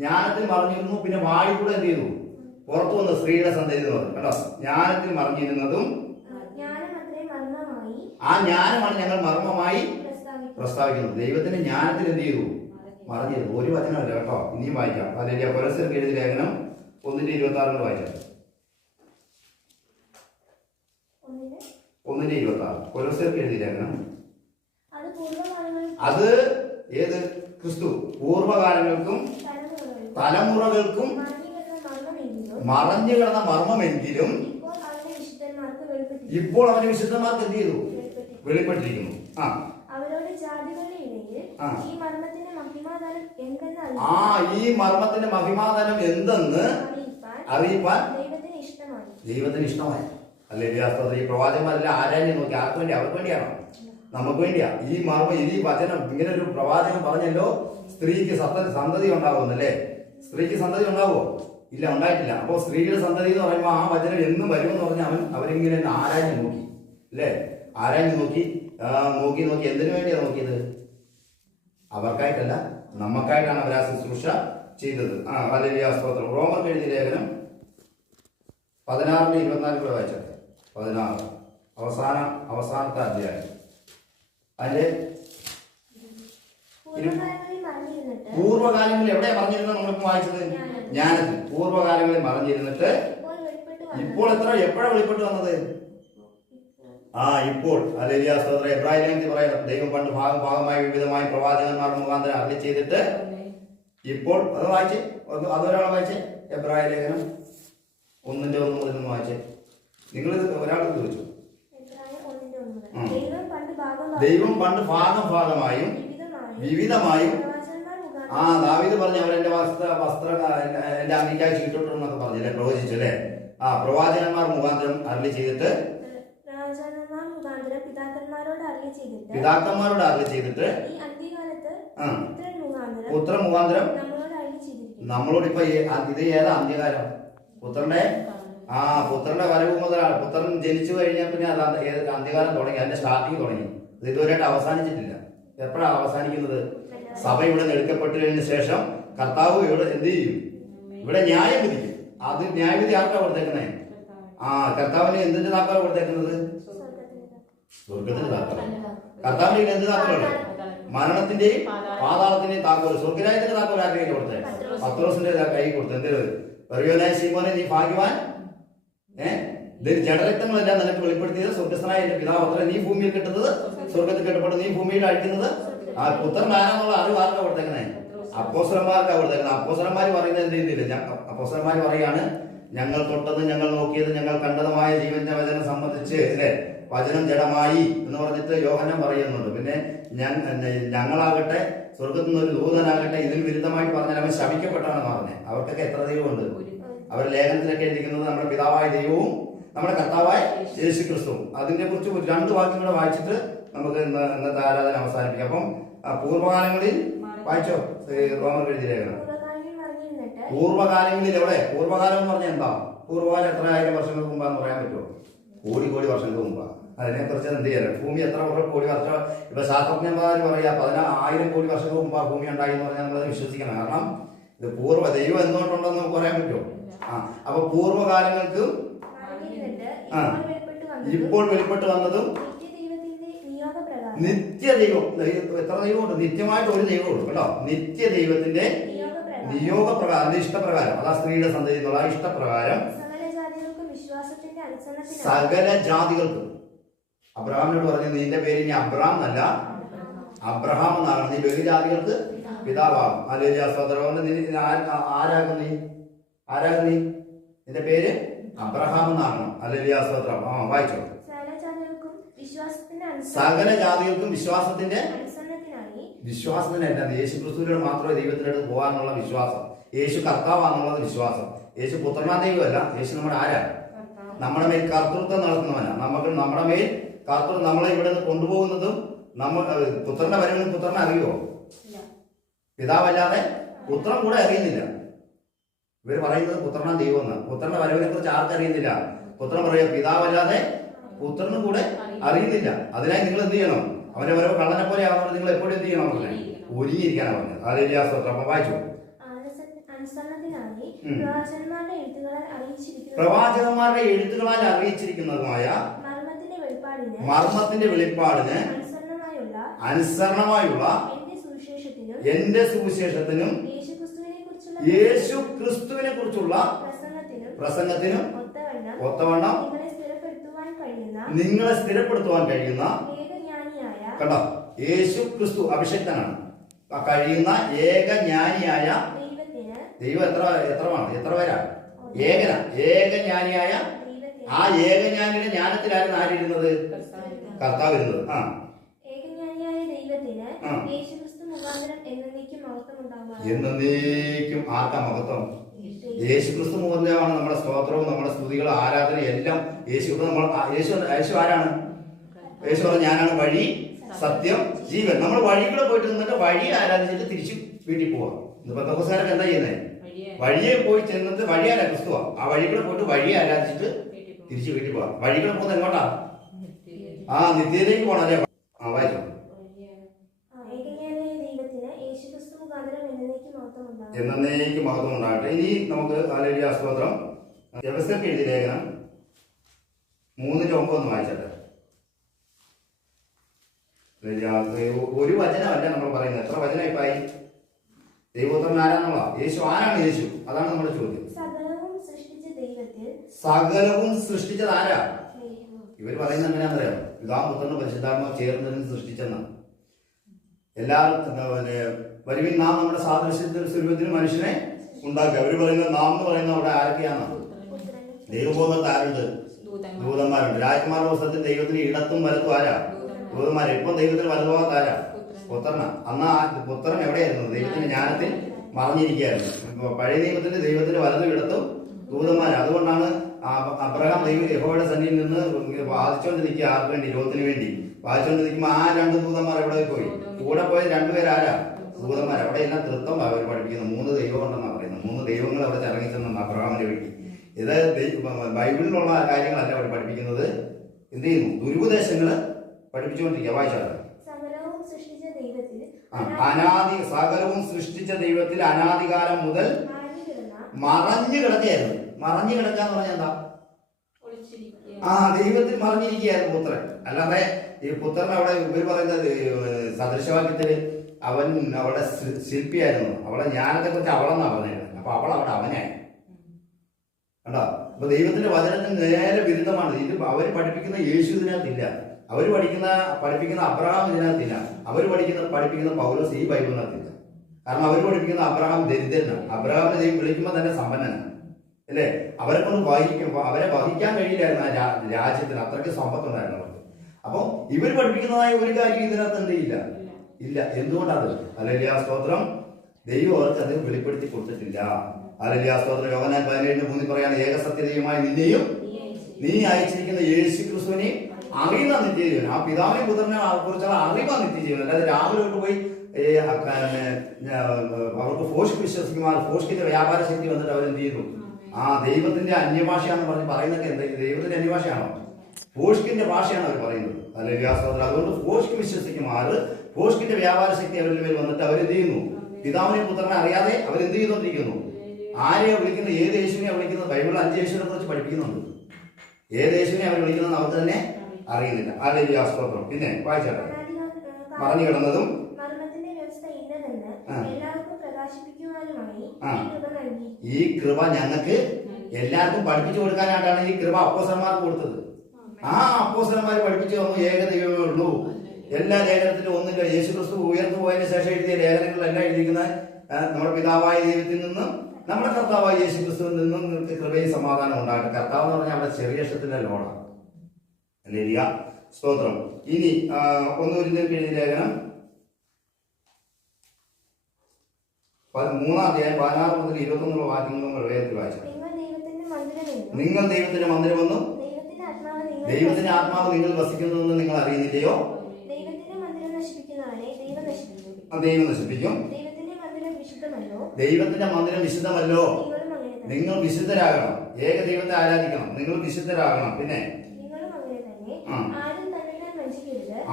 ജ്ഞാനത്തിൽ മറിഞ്ഞിരുന്നു, പിന്നെ വായിൽ കൂടെ എന്ത് ചെയ്തു? പുറത്തു വന്ന സ്ത്രീയുടെ സന്തതി എന്ന് പറഞ്ഞു. കേട്ടോ, ജ്ഞാനത്തിൽ മറിഞ്ഞിരുന്നതും ആ ജ്ഞാനമാണ് ഞങ്ങൾ മർമ്മമായി പ്രസ്താവിക്കുന്നത്. ദൈവത്തിന്റെ ജ്ഞാനത്തിൽ എന്ത് ചെയ്തു? മറിഞ്ഞിരുന്നു. ഒരു വചനമല്ല കേട്ടോ, ഇനിയും വായിക്കാം. അതിന്റെ കൊലോസ്യർക്ക് എഴുതിയ ലേഖനം 1:26 വായിക്കാം. 1:26 കൊലോസ്യർക്ക് എഴുതിയ ലേഖനം. അത് ഏത്? ക്രിസ്തു പൂർവകാലങ്ങൾക്കും തലമുറകൾക്കും മറഞ്ഞു കിടന്ന മർമ്മമെങ്കിലും ഇപ്പോൾ അവന്റെ വിശുദ്ധന്മാർക്ക് എന്ത് ചെയ്തു? വെളിപ്പെട്ടിരിക്കുന്നു. ഈ മർമ്മത്തിന്റെ മഹിമാധനം എന്തെന്ന് അറിയിപ്പാൻ ദൈവത്തിന് ഇഷ്ടമായി. അല്ലെ? ഈ പ്രവാചകന്മാരെല്ലാം ആരാഞ്ഞു നോക്കി. ആർക്ക് വേണ്ടി? അവർക്ക് വേണ്ടിയാണോ? നമുക്ക് വേണ്ടിയാ. ഈ മർമ്മം, ഈ വചനം, ഇങ്ങനെ ഒരു പ്രവാചകൻ പറഞ്ഞല്ലോ, സ്ത്രീക്ക് സന്തതി ഉണ്ടാവുന്നല്ലേ? സ്ത്രീക്ക് സന്തതി ഉണ്ടാവുമോ? ഇല്ല, ഉണ്ടായിട്ടില്ല. അപ്പോ സ്ത്രീയുടെ സന്തതി എന്ന് പറയുമ്പോൾ ആ വചനം എന്നും വരുമെന്ന് പറഞ്ഞാൽ അവരിങ്ങനെ ആരാഞ്ഞു നോക്കി അല്ലേ? ആരാഞ്ഞു നോക്കി എന്തിനു വേണ്ടിയാണ് നോക്കിയത്? അവർക്കായിട്ടല്ല, നമുക്കായിട്ടാണ് അവർ ആ ശുശ്രൂഷ ചെയ്തത്. ഹല്ലേലൂയ സ്തോത്രം. റോമർക്ക് എഴുതിയ ലേഖനം 16:24 വായിച്ചത്. 16 അവസാനത്തെ അധ്യായം. അതിന്റെ പൂർവ്വകാലങ്ങളിൽ എവിടെയാ പറഞ്ഞിരുന്നത്? നമ്മളിപ്പോ വായിച്ചത് ജ്ഞാനത്തിൽ. പൂർവ്വകാലങ്ങളിൽ മറഞ്ഞിരുന്നിട്ട് ഇപ്പോൾ എപ്പോഴാണ് വെളിപ്പെട്ട് വന്നത്? ഇപ്പോൾ. ഹല്ലേലൂയ സ്തോത്രം. എബ്രായ ലേഖനത്തിൽ പറയാം, ദൈവം പണ്ട് ഭാഗമായി വിവിധമായി പ്രവാചകന്മാർ മുഖാന്തരം അരുളി ചെയ്തിട്ട് ഇപ്പോൾ. അത് വായിച്ചേ, അതൊരാളെ വായിച്ചേ. എബ്രായ ലേഖനം 1:1 മുതൽ വായിച്ചേ. നിങ്ങളിത് ഒരാൾക്ക് ചോദിച്ചു. ദൈവം പണ്ട് ഭാഗമായും വിവിധമായും ദാവീദ് പറഞ്ഞു, അവരെന്റെ വസ്ത്രം എന്റെ അംഗീകാരം ചീട്ടിട്ടു എന്നൊക്കെ പറഞ്ഞല്ലേ, പ്രവചിച്ചല്ലേ? പ്രവാചകന്മാർ മുഖാന്തരം അരുളി ചെയ്തിട്ട് പിതാക്കന്മാരോട് അരുളി ചെയ്തിട്ട് പുത്രൻ മുഖാന്തരം നമ്മളോട്. ഇപ്പൊ ഇത് ഏതാ അന്ത്യകാലം? പുത്രന്റെ പുത്രന്റെ വരവ് മുതലാണ്. പുത്രൻ ജനിച്ചു കഴിഞ്ഞാൽ പിന്നെ അത് അന്ത്യകാലം തുടങ്ങി. അതിന്റെ സ്റ്റാർട്ടിങ് തുടങ്ങി. ഇത് ഇതുവരെയായിട്ട് അവസാനിച്ചിട്ടില്ല. എപ്പോഴാണ് അവസാനിക്കുന്നത്? സഭ ഇവിടെ എടുക്കപ്പെട്ടതിന് ശേഷം കർത്താവ് ഇവിടെ എന്ത് ചെയ്യും? ഇവിടെ ന്യായം വിധിക്കും. അത് ന്യായവിധി ആർക്കാ കൊടുത്തേക്കുന്നത്? കർത്താവിന് എന്തിന്റെ താക്കോൽ കൊടുത്തേക്കുന്നത്? സ്വർഗത്തിന്റെ താക്കോൽ. കർത്താവിന് എന്ത് താക്കോലാണ്? മരണത്തിന്റെയും പാതാളത്തിന്റെയും താക്കോൽ. സ്വർഗരാജ്യത്തിന്റെ താക്കോൽ ആരുടെ കയ്യിൽ കൊടുത്തേ? പത്രോസിന്റെ കൈ കൊടുത്തു. എന്ത്? പറയോനായ ശീമോനെ, നീ ഭാഗ്യവാൻ, ജഡരക്തങ്ങളെല്ലാം നിനക്ക് വെളിപ്പെടുത്തിയത് സ്വർഗസ്ഥനായ എന്റെ പിതാവ് അത്ര. നീ ഭൂമിയിൽ കിട്ടുന്നത് സ്വർഗത്തിൽ കെട്ടപ്പെടും, നീ ഭൂമിയിൽ അഴിക്കുന്നത്. ആ പുത്രൻ ആരാന്നുള്ള അറിവ് ആർക്കാ കൊടുത്തേക്കണേ? അപ്പോസ്തലന്മാർക്കാ കൊടുത്തേക്കുന്നത്. അപ്പോസ്തലന്മാർ പറയുന്നത് എന്ത് ചെയ്യുന്നില്ല? അപ്പോസ്തലന്മാർ പറയാണ്, ഞങ്ങൾ തൊട്ടത്, ഞങ്ങൾ നോക്കിയത്, ഞങ്ങൾ കണ്ടതുമായ ജീവന്റെ വചനം സംബന്ധിച്ച് അല്ലെ, വചനം ജഡമായി എന്ന് പറഞ്ഞിട്ട് യോഹന്നാൻ പറയുന്നുണ്ട്. പിന്നെ ഞങ്ങളാകട്ടെ സ്വർഗത്തിൽ നിന്ന് ഒരു ദൂതനാകട്ടെ ഇതിൽ വിരുദ്ധമായിട്ട് പറഞ്ഞാൽ അവൻ ശപിക്കപ്പെട്ടാണെന്ന് പറഞ്ഞത്. അവർക്കൊക്കെ എത്ര ദൈവമുണ്ട്? അവർ ലേഖനത്തിലൊക്കെ എഴുതിക്കുന്നത് നമ്മുടെ പിതാവായ ദൈവവും നമ്മുടെ കർത്താവായ യേശു ക്രിസ്തുവും. അതിനെ കുറിച്ച് 2 വാക്യം കൂടെ വായിച്ചിട്ട് നമുക്ക് ഇന്നത്തെ ആരാധന അവസാനിപ്പിക്കാം. അപ്പം പൂർവ്വകാലങ്ങളിൽ വായിച്ചോ റോമർ എഴുതിയ ലേഖനം. പൂർവ്വകാലങ്ങളിൽ എവിടെ? പൂർവ്വകാലം എന്ന് പറഞ്ഞാൽ എന്താ? പൂർവ്വകാലം എത്ര ആയിരം വർഷങ്ങൾക്ക് മുമ്പാന്ന് പറയാൻ പറ്റുമോ? കോടി വർഷങ്ങൾക്ക് മുമ്പാ. അതിനെക്കുറിച്ച് എന്ത് ചെയ്യാൻ? ഭൂമി എത്ര കോടി വർഷം? ഇപ്പൊ ശാസ്ത്രജ്ഞന്മാർ പറയാ 10,000 കോടി വർഷങ്ങൾക്ക് മുമ്പാ ഭൂമി ഉണ്ടായി എന്ന് പറഞ്ഞാൽ നമ്മളത് വിശ്വസിക്കണം. കാരണം ഇത് പൂർവ്വ ദൈവം എന്തുകൊണ്ടുണ്ടെന്ന് നമുക്ക് പറയാൻ പറ്റുമോ? അപ്പൊ പൂർവ്വകാലങ്ങൾക്ക് ഇപ്പോൾ വെളിപ്പെട്ട് വന്നതും നിത്യദൈവം. എത്ര ദൈവമുണ്ട്? നിത്യമായിട്ട് ഒരു ദൈവമുണ്ട് കേട്ടോ. നിത്യദൈവത്തിന്റെ നിയോഗപ്രകാരം, ഇഷ്ടപ്രകാരം, അതാ സ്ത്രീയുടെ സന്തതി എന്നുള്ള ഇഷ്ടപ്രകാരം സകല ജാതികൾക്കും. അബ്രഹാമിനോട് പറഞ്ഞു, നിന്റെ പേര് ഇനി അബ്രഹാം എന്നല്ല അബ്രഹാം എന്നാണ്, നീ ബഹുജാതികൾക്ക് പിതാവാകും. ഹല്ലേലൂയ സ്തോത്രം. ആരാകും നീ? നിന്റെ പേര് അബ്രഹാം എന്നാണ്. ഹല്ലേലൂയ സ്തോത്രം. വായിച്ചോ. സകല ജാതികൾക്കും വിശ്വാസത്തിന്റെ വിശ്വാസത്തിനല്ല, യേശു ക്രിസ്തുവിനോട് മാത്രമേ ദൈവത്തിന്റെ അടുത്ത് പോകാനുള്ള വിശ്വാസം. യേശു കർത്താവാന്നുള്ളത് വിശ്വാസം. യേശു പുത്രനാ ദൈവമല്ല. യേശു നമ്മുടെ ആരാ? നമ്മുടെ മേൽ കർത്തൃത്വം നടത്തുന്നവനാ. നമ്മുടെ മേൽ കർത്തൃത്വം, നമ്മളെ ഇവിടെ നിന്ന് കൊണ്ടുപോകുന്നതും പുത്രന്റെ വരവിനും പുത്രനെ അറിയുമോ? പിതാവല്ലാതെ പുത്രൻ കൂടെ അറിയുന്നില്ല. ഇവർ പറയുന്നത് പുത്രനാ ദൈവം എന്നാണ്. പുത്രന്റെ വരവിനെ കുറിച്ച് ആർക്കറിയുന്നില്ല? പുത്രൻ പറയുക പിതാവല്ലാതെ പുത്രനും കൂടെ അറിയുന്നില്ല. അതിനായി നിങ്ങൾ എന്ത് ചെയ്യണം? അവന്റെ വരവ് കള്ളനെ പോലെ ആവുന്നത് നിങ്ങൾ എപ്പോഴും എന്ത് ചെയ്യണം? പറഞ്ഞത് ഒരുങ്ങിയിരിക്കാനാണ് പറഞ്ഞത്. ഹല്ലേലൂയ സ്തോത്രം. അപ്പം വായിച്ചു. പ്രവാചകന്മാരുടെ എഴുത്തുകളാൽ അറിയിച്ചിരിക്കുന്നതുമായ മർമ്മത്തിന്റെ വെളിപ്പാടിന് അനുസരണമായുള്ള എന്റെ സുവിശേഷത്തിനും യേശു ക്രിസ്തുവിനെ കുറിച്ചുള്ള പ്രസംഗത്തിനും ഒത്തവണ്ണം നിങ്ങളെ സ്ഥിരപ്പെടുത്തുവാൻ കഴിയുന്ന, കണ്ടോ, യേശു ക്രിസ്തു അഭിഷക്തനാണ്. കഴിയുന്ന ഏകജ്ഞാനിയായ ദൈവം എത്ര പേരാ? ഏകജ്ഞാനിയായ ആ ഏകജ്ഞാനിയുടെ ജ്ഞാനത്തിലായിരുന്നു ആരിരുന്നത്? കർത്താവ് ഇരുന്നത്. എന്നേക്കും ആർക്കാ മഹത്വം? യേശു ക്രിസ്തു മുഖാന്തരമാണ് നമ്മുടെ സ്തോത്രവും നമ്മുടെ സ്തുതികളും ആരാധനയും എല്ലാം. യേശു ആരാണ്? യേശു പറഞ്ഞ ഞാനാണ് വഴി, സത്യം, ജീവൻ. നമ്മൾ വഴികൂടെ പോയിട്ട് നിന്നിട്ട് വഴി ആരാധിച്ചിട്ട് തിരിച്ചു വീട്ടിൽ പോവാം. ഇന്നിപ്പോ തപസ്കാരൊക്കെ എന്താ ചെയ്യുന്നത്? വഴിയെ പോയി ചെന്നിട്ട് വഴിയാരാ? ക്രിസ്തുവാ. ആ വഴികൂടെ പോയിട്ട് വഴി ആരാധിച്ചിട്ട് തിരിച്ചു വീട്ടിൽ പോവാം. വഴികൂടെ പോകുന്നത് എങ്ങോട്ടാ? നിത്യത്തിലേക്ക് പോകണം അല്ലേ? വായിച്ചോ. എന്നേക്ക് മഹത്വം ഉണ്ടാകട്ടെ. ഇനി നമുക്ക് ഹല്ലേലൂയ സ്തോത്രം. എഫെസ്യർക്ക് എഴുതിയ ലേഖനം 3:9 വായിച്ചട്ടെ. ഒരു വചനമല്ല നമ്മൾ പറയുന്നത്. എത്ര വചനം ഇപ്പായി? ദൈവോത്തരൻ ആരാന്നുള്ള? യേശു ആരാണ്? യേശു. അതാണ് നമ്മുടെ ചോദ്യം. സകലവും സൃഷ്ടിച്ചത് ആരാ? ഇവർ പറയുന്നത് എങ്ങനെയാണെന്നറിയാം? പിതാപുത്രനും പരിശുദ്ധാത്മാവും ചേർന്ന് സൃഷ്ടിച്ചെന്നാണ്. വരുവിൻ നാം നമ്മുടെ സാദൃശ്യത്തിന് സ്വരൂപത്തിന് മനുഷ്യനെ ഉണ്ടാക്കുക. അവർ പറയുന്നത് നാം എന്ന് പറയുന്നത് അവിടെ ആരൊക്കെയാണ്? ദൈവബോധത്തിൽ ആരുണ്ട്? ദൂതന്മാരുണ്ട്. രാജകുമാര പുസ്തകത്തിൽ ദൈവത്തിന് ഇടത്തും വലത്തും ആരാ? ദൂതന്മാര്. ഇപ്പം ദൈവത്തിന് വലതുഭാഗത്ത് ആരാ? പുത്രനാ. അന്ന് ആ പുത്രൻ എവിടെയായിരുന്നു? ദൈവത്തിന്റെ ജ്ഞാനത്തിൽ മറഞ്ഞിരിക്കുകയായിരുന്നു. പഴയ നിയമത്തിന്റെ ദൈവത്തിന് വലതും ഇടത്തും ദൂതന്മാര്. അതുകൊണ്ടാണ് അബ്രഹാം യഹോവയുടെ സന്നിധിയിൽ നിന്ന് വാദിച്ചുകൊണ്ട് നിൽക്കുക. ആർക്ക് വേണ്ടി? ലോകത്തിന് വേണ്ടി വാദിച്ചുകൊണ്ട് നിൽക്കുമ്പോൾ ആ 2 ദൂതന്മാർ എവിടെ പോയി? കൂടെ പോയത് 2 പേരാരാ? ദൂതന്മാർ. അവിടെ എല്ലാം തൃത്വം അവർ പഠിപ്പിക്കുന്നത്. 3 ദൈവം ഉണ്ടെന്നാണ് പറയുന്നത്. 3 ദൈവങ്ങൾ അവിടെ ഇറങ്ങിച്ചെന്നാണ് അബ്രഹാമിന്റെ വീട്ടിൽ. ഇത് ബൈബിളിലുള്ള കാര്യങ്ങളല്ല അവർ പഠിപ്പിക്കുന്നത്. എന്ത് ചെയ്യുന്നു? ദുരുപദേശങ്ങള് പഠിപ്പിച്ചുകൊണ്ടിരിക്കുക. വായിച്ചാൽ സകലവും സൃഷ്ടിച്ച ദൈവത്തിൽ അനാദികാലം മുതൽ മറഞ്ഞു കിടക്കുകയായിരുന്നു. മറഞ്ഞു കിടക്കുക എന്ന് പറഞ്ഞാൽ എന്താ? ദൈവത്തിൽ മറിഞ്ഞിരിക്കുകയായിരുന്നു പുത്രൻ. അല്ലാതെ ഈ പുത്രൻ അവിടെ ഇവർ പറയുന്നത് സദൃശവാക്യത്തില് അവൻ അവളുടെ ശില്പിയായിരുന്നു. അവളെ ജ്ഞാനത്തെ കുറിച്ച് അവളെന്നാ പറഞ്ഞത്. അപ്പൊ അവൾ അവിടെ അവനായി. കണ്ടോ? അപ്പൊ ദൈവത്തിന്റെ വചനത്തിന് നേരെ വിരുദ്ധമാണ് ഇത്. അവർ പഠിപ്പിക്കുന്ന യേശു ഇതിനകത്തില്ല, അവർ പഠിപ്പിക്കുന്ന അബ്രഹാം ഇതിനകത്തില്ല, അവർ പഠിപ്പിക്കുന്ന പൗലോസ് ഈ ബൈബിളിനകത്തില്ല. കാരണം അവർ പഠിപ്പിക്കുന്ന അബ്രഹാം ദരിദ്രനാണ്, അബ്രഹാമിനെ ദൈവം വിളിക്കുമ്പോൾ തന്നെ സമ്പന്നനാണ് അല്ലേ. അവരെ കൊണ്ട് അവരെ വഹിക്കാൻ കഴിയില്ലായിരുന്നു ആ രാജ്യത്തിന്, അത്രയ്ക്ക് സമ്പത്തുണ്ടായിരുന്നു അവർക്ക്. അപ്പൊ ഇവർ പഠിപ്പിക്കുന്നതായ ഒരു കാര്യം ഇതിനകത്ത് എന്തില്ല ഇല്ല. എന്തുകൊണ്ടാണ്? ഹല്ലേലൂയ സ്തോത്രം. ദൈവം അവർക്ക് അത് വെളിപ്പെടുത്തി കൊടുത്തിട്ടില്ല. ഹല്ലേലൂയ സ്തോത്രം. യോഹന്നാൻ 17:3 പറയാണ്, ഏകസത്യദൈവമായ നിന്നെയും നീ അയച്ചിരിക്കുന്ന യേശു ക്രിസ്തുവിനെയും അറിയുന്ന നിത്യജീവൻ. ആ പിതാവിനെ പുത്രനെ കുറിച്ചുള്ള അറിവാ നിത്യജീവൻ. അല്ലാതെ രാവിലെ പോയി അവർക്ക് ഫോഷ്ക്ക് വിശ്വസിക്കുമാർ ഫോഷ്കിന്റെ വ്യാപാര ശക്തി വന്നിട്ട് അവരെന്ത് ചെയ്തു? ആ ദൈവത്തിന്റെ അന്യഭാഷയാണെന്ന് പറയുന്നൊക്കെ എന്താ? ദൈവത്തിന്റെ അന്യഭാഷയാണോ? ഫോഷ്കിന്റെ ഭാഷയാണ് അവർ പറയുന്നത്. ഹല്ലേലൂയ സ്തോത്രം. അതുകൊണ്ട് ഫോഷ്ക്ക് വിശ്വസിക്കുമാർ ഫോഷ്കിന്റെ വ്യാപാര ശക്തി അവരുടെ മേൽ വന്നിട്ട് അവരെന്ത് ചെയ്യുന്നു? പിതാവിനെ പുത്രനെ അറിയാതെ അവരെന്ത് ചെയ്തുകൊണ്ടിരിക്കുന്നു? ആരെയോ വിളിക്കുന്നത്? ഏത് യേശുവിനെ വിളിക്കുന്നത്? ബൈബിളിൽ 5 യേശുവിനെ കുറിച്ച് പഠിപ്പിക്കുന്നുണ്ട്. ഏത് യേശുവിനെ അവർ വിളിക്കുന്നത് അവർക്ക് തന്നെ അറിയുന്നില്ല. ഹല്ലേലൂയ സ്തോത്രം. പിന്നെ വായിച്ചാട്ടെ. പറഞ്ഞു കിടന്നതും ഈ കൃപ ഞങ്ങൾക്ക് എല്ലാവർക്കും പഠിപ്പിച്ചു കൊടുക്കാനായിട്ടാണ് ഈ കൃപ അപ്പോസ്തലന്മാർക്ക് കൊടുത്തത്. ആ അപ്പോസ്തലന്മാർ പഠിപ്പിച്ചു തന്നു ഏക ദൈവമേ ഉള്ളൂ. എല്ലാ ലേഖനത്തിലും ഒന്നില്ല. യേശുക്രിസ്തു ഉയർന്നു പോയതിനു ശേഷം എഴുതിയ ലേഖനങ്ങളെല്ലാം എഴുതിയിരിക്കുന്ന നമ്മുടെ പിതാവായ ദൈവത്തിൽ നിന്നും നമ്മുടെ കർത്താവായ യേശുക്രിസ്തുവിൽ നിന്നും നിങ്ങൾക്ക് കൃപയും സമാധാനം ഉണ്ടാകട്ടെ. കർത്താവ് എന്ന് പറഞ്ഞാൽ അവിടെ ചെറിയ അക്ഷരത്തിന്റെ ലോണാണ്. ഹല്ലേലൂയ സ്തോത്രം. ഇനി 1 കൊരിന്ത്യർക്ക് എഴുതിയ ലേഖനം 3-ാം അധ്യായം 16 മുതൽ 21 വാക്യങ്ങളും വേഗത്തിൽ വായിച്ചു. നിങ്ങൾ ദൈവത്തിന്റെ മന്ദിരമെന്നും ദൈവത്തിന്റെ ആത്മാവ് നിങ്ങൾ വസിക്കുന്നതെന്നും നിങ്ങൾ അറിയുന്നില്ലയോ? ദൈവം നശിപ്പിക്കും. ദൈവത്തിന്റെ മന്ദിരം വിശുദ്ധമല്ലോ. നിങ്ങൾ വിശുദ്ധരാകണം. ഏക ദൈവത്തെ ആരാധിക്കണം. നിങ്ങൾ വിശുദ്ധരാകണം. പിന്നെ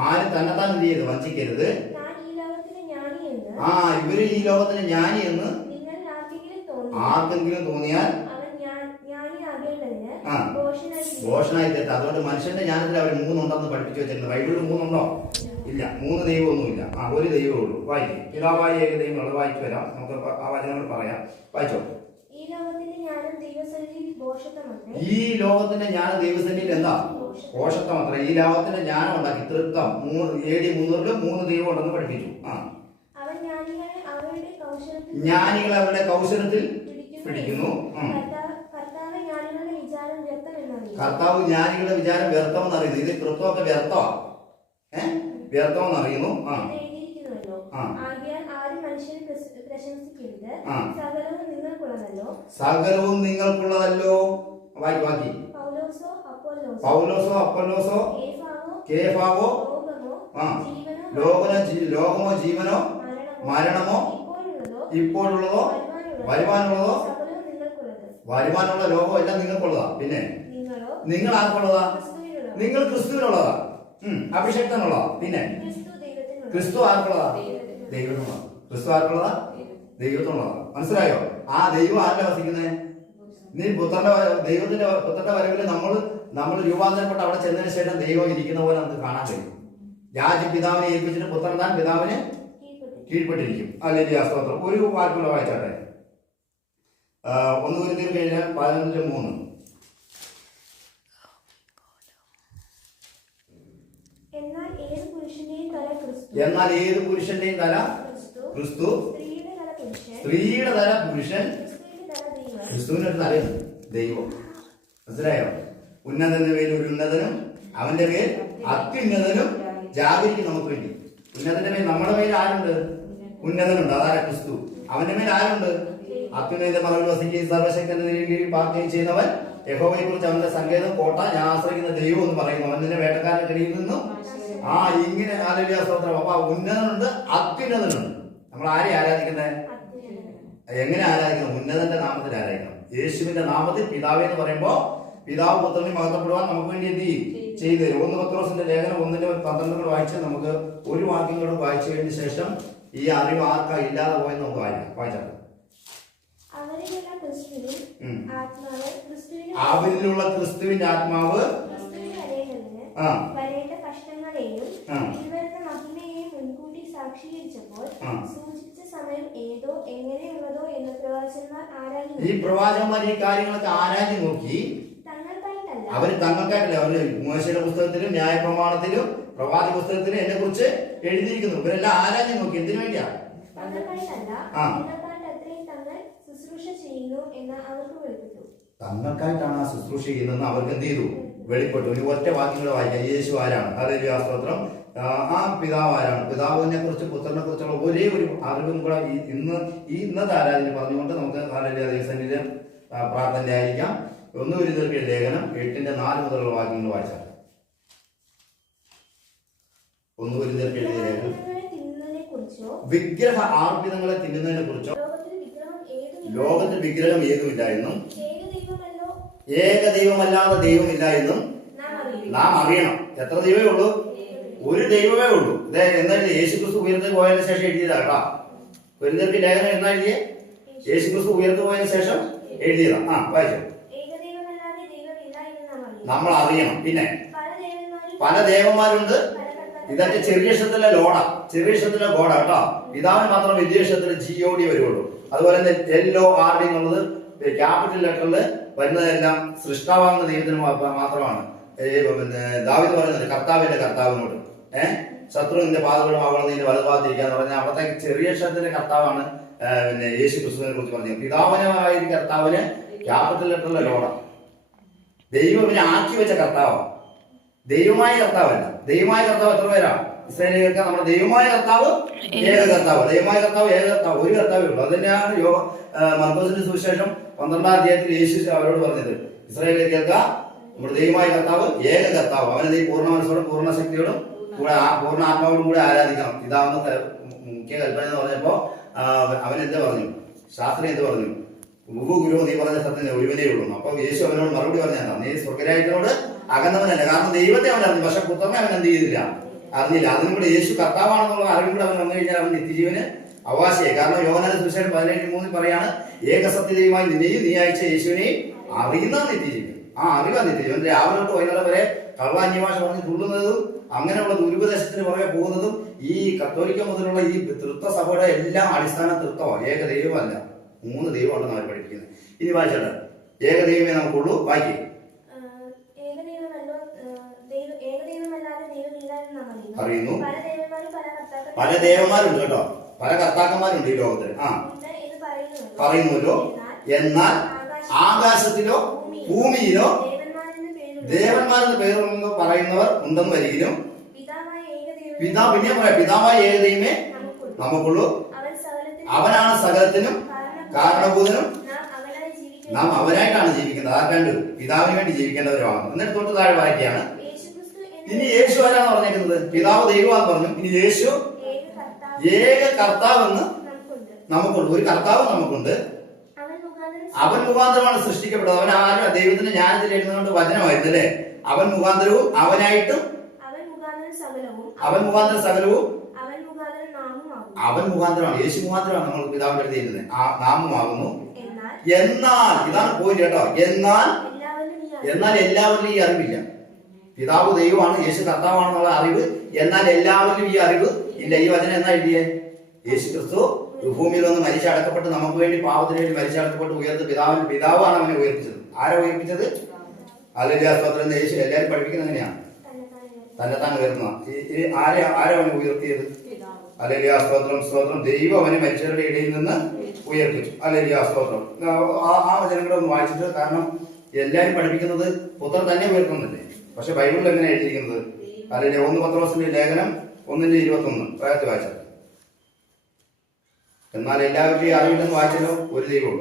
ആരും തന്നെത്താൻ എന്ത് ചെയ്ത് വഞ്ചിക്കരുത്. ഇവര് ഈ ലോകത്തിന് ജ്ഞാനി എന്ന് ആർക്കെങ്കിലും തോന്നിയാൽ ഘോഷനായി തെറ്റ. അതുകൊണ്ട് മനുഷ്യന്റെ ജ്ഞാനത്തിൽ അവർ 3 ഉണ്ടെന്ന് പഠിപ്പിച്ചു വെച്ചിട്ടുണ്ട്. ബൈബിളിൽ 3 ഉണ്ടോ? ഇല്ല. 3 ദൈവമൊന്നുമില്ല. ഒരു ദൈവമേ ഉള്ളൂ. വായിക്കും. പിതാവായ ഏക ദൈവമുള്ളത് വായിച്ചു വരാം. നമുക്ക് ആ വചനങ്ങൾ പറയാം. വായിച്ചോ. ഈ ലോകത്തിന്റെ ജ്ഞാനം ദൈവസന്നിധിയിൽ എന്താ? പോഷത്വം അത്ര. ഈ ലോകത്തിന്റെ ജ്ഞാനം ഉണ്ടാക്കി തൃപ്തം. AD 300 3 ദൈവം ഉണ്ടെന്ന് പഠിപ്പിച്ചു. ജ്ഞാനികൾ അവരുടെ കൗശലത്തിൽ പിടിക്കുന്നു. കർത്താവ് ജ്ഞാനികളുടെ വിചാരം വ്യർത്ഥമെന്ന് അറിയുന്നു. ഇത് തൃത്വമൊക്കെ വ്യർത്ഥമാണ്. വ്യർത്ഥമെന്ന് അറിയുന്നു. സകലവും നിങ്ങൾക്കുള്ളതല്ലോ. ബാക്കി പൗലോസോ അപ്പൊല്ലോസോ കേഫാവോ ലോകമോ ജീവനോ മരണമോ ഇപ്പോഴുള്ളതോ വരുമാനമുള്ള ലോകം എല്ലാം നിങ്ങൾക്കുള്ളതാ. പിന്നെ നിങ്ങൾ ആർക്കുള്ളതാ? നിങ്ങൾ ക്രിസ്തുവിനുള്ളതാ. അഭിഷേകത്തിനുള്ളതാ. പിന്നെ ക്രിസ്തു ആർക്കുള്ളതാ? ദൈവത്തിനുള്ളതാ. ക്രിസ്തു ആർക്കുള്ളതാ? ദൈവത്തിനുള്ളതാ. മനസ്സിലായോ? ആ ദൈവം ആരല്ല വസിക്കുന്നത്? നീ ദൈവത്തിന്റെ പുത്രന്റെ വരവില് നമ്മൾ രൂപാന്തരപ്പെട്ട് അവിടെ ചെന്നതിന് ശേഷം ദൈവം ഇരിക്കുന്ന പോലെ നമുക്ക് കാണാൻ കഴിയും. രാജ്യം പിതാവിനെ ഏൽപ്പിച്ചിട്ട് പുത്രൻ താൻ പിതാവിന് കീഴ്പ്പെട്ടിരിക്കും. ഹല്ലേലൂയ സ്തോത്രം. ഒരു വാക്കുള്ള വായിച്ചാട്ടെ. 1 കൊരിന്ത്യർ 15:3. എന്നാൽ ഏത് പുരുഷന്റെയും തല ക്രിസ്തു, സ്ത്രീയുടെ തല പുരുഷൻ. ക്രിസ്തുവിന്റെ തലയുണ്ട് ദൈവം. മനസ്സിലായോ? ഉന്നതന്റെ മേൽ ഒരു ഉന്നതനും അവന്റെ മേൽ അത്യുന്നതനും ജാഗരിക്കും നമുക്ക് വേണ്ടി. ഉന്നതന്റെ മേൽ നമ്മുടെ മേൽ ആരുണ്ട്? ഉന്നതനുണ്ട്. അതാരാ? ക്രിസ്തു. അവന്റെ മേൽ ആരുണ്ട്? അത്യുന്നതന്റെ മറവിൽ വസിക്കുകയും സർവശക്തന്റെ കീഴിൽ പാർക്കുകയും ചെയ്യുന്നവൻ. യഹോവയെ കുറിച്ച് അവന്റെ സങ്കേതം കോട്ട, ഞാൻ ആശ്രയിക്കുന്ന ദൈവം എന്ന് പറയുന്നു. അവന്റെ വേട്ടക്കാരുടെ കടിയിൽ നിന്നും ഇങ്ങനെ ഹല്ലേലൂയ സ്തോത്രം. അപ്പൊ ഉന്നതനുണ്ട്, അത്യുന്നതനുണ്ട്. നമ്മൾ ആരെ ആരാധിക്കുന്നത്? എങ്ങനെ ആരാധിക്കണം? ഉന്നതന്റെ നാമത്തിൽ ആരാധിക്കണം. യേശുവിന്റെ നാമത്തിൽ പിതാവേ എന്ന് പറയുമ്പോ പിതാവ് പുത്രനെ മഹത്വപ്പെടുവാൻ നമുക്ക് വേണ്ടി എന്ത് ചെയ്തു തരും. 1 പത്രോസിന്റെ ലേഖനം 1:12 കൂടെ വായിച്ച് നമുക്ക് ഒരു വാക്യം കൂടെ വായിച്ചതിന് ശേഷം ഈ അറിവ് ആർക്കാ ഇല്ലാതെ പോയെന്ന് നമുക്ക് വായിച്ചാൽ അവരിലുള്ള ക്രിസ്തുവിന്റെ ആത്മാവ് സാക്ഷീകരിച്ചപ്പോൾ സൂചിപ്പിച്ച സമയം ഏതോ എങ്ങനെയുള്ളതോ എന്ന് പ്രവാചകന്മാർ ആരാഞ്ഞു. ഈ പ്രവാചകന്മാർ ഈ കാര്യങ്ങളൊക്കെ ആരാഞ്ഞു നോക്കി. അവര് തങ്ങൾക്കായിട്ടല്ല, അവര് മോശയുടെ പുസ്തകത്തിലും ന്യായപ്രമാണത്തിലും പ്രവാചക പുസ്തകത്തിലും എന്നെ കുറിച്ച് എഴുതിയിരിക്കുന്നു. ഇവരെല്ലാം ആരാഞ്ഞു നോക്കി. എന്തിനു വേണ്ടിയാ? തങ്ങൾക്കായിട്ടാണ് ആ ശുശ്രൂഷ ചെയ്യുന്നതെന്ന് അവർക്ക് എന്ത് ചെയ്തു? വെളിപ്പെട്ടു. ഒരു ഒറ്റ വാക്യങ്ങൾ വായിക്കാം. യേശു ആരാണ്? ഹല്ലേലൂയ സ്തോത്രം. ആ പിതാവ് ആരാണ്? പിതാവിനെ കുറിച്ച് പുത്രനെ കുറിച്ചുള്ള ഒരേ ഒരു അറിവും കൂടെ ഇന്നത്തെ ആരാധന പറഞ്ഞുകൊണ്ട് നമുക്ക് ഹല്ലേലൂയ ദൈവസന്നിധിയിൽ പ്രാർത്ഥനയായിരിക്കാം. 1 കൊരിന്ത്യർക്കെഴുതിയ ലേഖനം 8:4 മുതലുള്ള വാക്യങ്ങൾ വായിച്ചാൽ. 1 കൊരിന്ത്യർക്കെഴുതിയ ലേഖനം വിഗ്രഹ ആർപ്പിതങ്ങളെ തിന്നുന്നതിനെ കുറിച്ചോ ലോകത്തിൽ വിഗ്രഹം ഏതുമില്ല എന്നും ഏകദൈവമല്ലാതെ ദൈവമില്ല എന്നും നാം അറിയണം. എത്ര ദൈവമേ ഉള്ളൂ? ഒരു ദൈവമേ ഉള്ളൂ. എന്തായാലും യേശുക്രിസ്തു ഉയർന്നു പോയതിനു ശേഷം എഴുതിയതാ കേട്ടോ. കൊരിന്ത്യർക്ക് ലേഖനം എന്നാ എഴുതിയേ? യേശുക്രിസ്തു ഉയർന്നു പോയതിനു ശേഷം എഴുതിയതാ. വായിച്ചു. നമ്മൾ അറിയണം. പിന്നെ പല ദേവന്മാരുണ്ട്. ഇതൊക്കെ ചെറിയ അക്ഷരത്തിലെ ലോഡാ, ചെറിയ അക്ഷരത്തിലെ ഗോഡാ കേട്ടോ. പിതാവിന് മാത്രം വലിയ അക്ഷരത്തിൽ GOD വരുള്ളൂ. അതുപോലെ തന്നെ LORD എന്നുള്ളത് ക്യാപിറ്റൽ ലെറ്ററിൽ വരുന്നതെല്ലാം സൃഷ്ടാവാകുന്ന ദൈവത്തിന് മാത്രമാണ്. ദാവീദ് പറയുന്നത് കർത്താവിന്റെ കർത്താവിനോട് ശത്രുവിന്റെ പാതകളും അവൾ നിന്റെ വലതുഭാഗത്തിരിക്കാന്ന് പറഞ്ഞാൽ അവിടുത്തെ ചെറിയ അക്ഷരത്തിന്റെ കർത്താവാണ് യേശു ക്രിസ്തുവിനെ കുറിച്ച് പറഞ്ഞത്. പിതാവിനായ കർത്താവിന് ക്യാപിറ്റൽ ലെറ്ററിലെ ലോഡാ. ദൈവം ഇവനെ ആക്കി വെച്ച കർത്താവാണ്. ദൈവമായ കർത്താവല്ല. ദൈവമായ കർത്താവ് എത്ര പേരാണ്? ഇസ്രായേലികൾക്ക് നമ്മുടെ ദൈവമായ കർത്താവ് ഏക കർത്താവ്. ദൈവമായ കർത്താവ് ഏക കർത്താവ്, ഒരു കർത്താവേ ഉള്ളൂ. അത് തന്നെയാണ് മർക്കോസിന്റെ സുവിശേഷം 12-ാം അധ്യായത്തിൽ യേശു അവരോട് പറഞ്ഞത്. ഇസ്രായേലികൾക്ക് നമ്മുടെ ദൈവമായ കർത്താവ് ഏക കർത്താവ്. അവനെ നീ പൂർണ്ണ മനസ്സോടും പൂർണ്ണ ശക്തിയോടും കൂടെ പൂർണ്ണ ആത്മാവോടും കൂടെ ആരാധിക്കണം. ഇതാവുന്ന മുഖ്യ കൽപ്പന എന്ന് പറഞ്ഞപ്പോ അവൻ എന്താ പറഞ്ഞു? ശാസ്ത്രി എന്ത് പറഞ്ഞു? ഗുരു നീ പറഞ്ഞ സത്യം ഒരുവനേ ഉള്ളൂ. അപ്പൊ യേശു അവനോട് മറുപടി പറഞ്ഞാ നീ സ്വർഗരാജ്യത്തിനോട് അകന്നവനല്ല. കാരണം ദൈവത്തെ അവൻ അറിഞ്ഞു, പക്ഷെ പുത്രനെ അവൻ എന്ത് ചെയ്തില്ല? അറിഞ്ഞില്ല. അതിനും കൂടെ യേശു കർത്താവാണെന്നുള്ള അറിവും കൂടെ അവൻ വന്നു കഴിഞ്ഞാൽ അവൻ നിത്യജീവന് അവകാശിയായി. കാരണം യോഹന്നാന്റെ സുവിശേഷം 17:3 പറയാണ് ഏകസത്യദൈവമായി നിന്നെയും നീ അയച്ച യേശുവിനെയും അറിയുന്ന നിത്യജീവൻ. ആ അറിവാ നിത്യജീവൻ. രാവിലെ തൊട്ട് വൈകുന്നേരം വരെ കള്ള അന്യഭാഷ പറഞ്ഞ് തുള്ളുന്നതും അങ്ങനെയുള്ള ദുരുപദേശത്തിന് പുറകെ പോകുന്നതും ഈ കത്തോലിക്ക മുതലുള്ള ഈ തൃത്വ സഭയുടെ എല്ലാം അടിസ്ഥാന തൃത്വമാണ്. ഏക ദൈവമല്ല, 3 ദൈവമാണെന്ന് അവർ പഠിപ്പിക്കുന്നത്. ഇനി വായിച്ചോട്ടെ. ഏകദൈവമേ നമുക്കുള്ളൂ. വായിക്കേ. അറിയുന്നു. പല ദേവന്മാരുണ്ട് കേട്ടോ, പല കർത്താക്കന്മാരുണ്ട് ഈ ലോകത്തിൽ. പറയുന്നല്ലോ. എന്നാൽ ആകാശത്തിലോ ഭൂമിയിലോ ദേവന്മാരെന്ന് പേരെന്ന് പറയുന്നവർ ഉണ്ടെന്ന് വരികിലും പിതാവായ ഏകദൈവമേ നമുക്കുള്ളൂ. അവനാണ് സകലത്തിനും കാരണഭൂതനും. നാം അവനായിട്ടാണ് ജീവിക്കുന്നത്. ആർക്കാണ്ട്? പിതാവിന് വേണ്ടി ജീവിക്കേണ്ടവരുമാണ്. എന്നിട്ട് തൊട്ട് താഴെ വായിക്കുകയാണ്. ഇനി യേശു ആരാണ് പറഞ്ഞേക്കുന്നത്? പിതാവ് ദൈവമാണെന്ന് പറഞ്ഞു. ഇനി യേശു ഏക കർത്താവെന്ന് നമുക്കുണ്ട്. ഒരു കർത്താവ് നമുക്കുണ്ട്. അവൻ മുഖാന്തരമാണ് സൃഷ്ടിക്കപ്പെട്ടത്. അവൻ ആരും ദൈവത്തിന്റെ ജ്ഞാനത്തിൽ എഴുതുന്നതുകൊണ്ട് വചനമായിരുന്നു അല്ലേ? അവൻ മുഖാന്തരവും അവനായിട്ടും അവൻ മുഖാന്തരം സകലവും അവൻ മുഖാന്തരമാണ്. യേശു മുഖാന്തരമാണ് നമ്മൾ പിതാവിന്റെ അടുത്ത് ചെയ്യുന്നത്. നാമമാകുന്നു. എന്നാൽ ഇതാണ് പോയിന്റ് കേട്ടോ. എന്നാൽ എല്ലാവരിലും ഈ അറിവില്ല. പിതാവ് ദൈവമാണ്, യേശു കർത്താവാണെന്നുള്ള അറിവ്. എന്നാൽ എല്ലാവരിലും ഈ അറിവ് ഇല്ല. ഈ വചനം എന്നാ എഴുതിയേ? യേശു ക്രിസ്തു ഭൂമിയിൽ വന്ന് മരിച്ചടക്കപ്പെട്ട് നമുക്ക് വേണ്ടി പാപത്തിന് വേണ്ടി മരിച്ചടക്കപ്പെട്ട് ഉയർത്ത് പിതാവാണ് അവനെ ഉയർപ്പിച്ചത്. ആരാ ഉയർപ്പിച്ചത്? ഹല്ലേലൂയ സ്തോത്രം. യേശു എല്ലാവരും പഠിപ്പിക്കുന്നത് എങ്ങനെയാണ്? തന്നെത്താൻ ഉയർത്തുന്ന. ആരാ അവനെ ഉയർത്തിയത്? ഹല്ലേലൂയ സ്തോത്രം സ്തോത്രം. ദൈവം അവനെ മനുഷ്യരുടെ ഇടയിൽ നിന്ന് ഉയർപ്പിച്ചു. ഹല്ലേലൂയ സ്തോത്രം. ആ വചനങ്ങളെ ഒന്ന് വായിച്ചിട്ട്, കാരണം എല്ലാവരും പഠിപ്പിക്കുന്നത് പുത്രൻ തന്നെ ഉയർത്തുന്നില്ലേ? പക്ഷെ ബൈബിളിൽ എങ്ങനെ എഴുതിയിരിക്കുന്നത്? ഹല്ലേലൂയ. 1 പത്രോസിന്റെ ലേഖനം 1:21 പ്രയത്നം വായിച്ചത്. എന്നാൽ എല്ലാവരുടെയും അറിവില്ലെന്ന് വായിച്ചല്ലോ. ഒരു ദൈവവും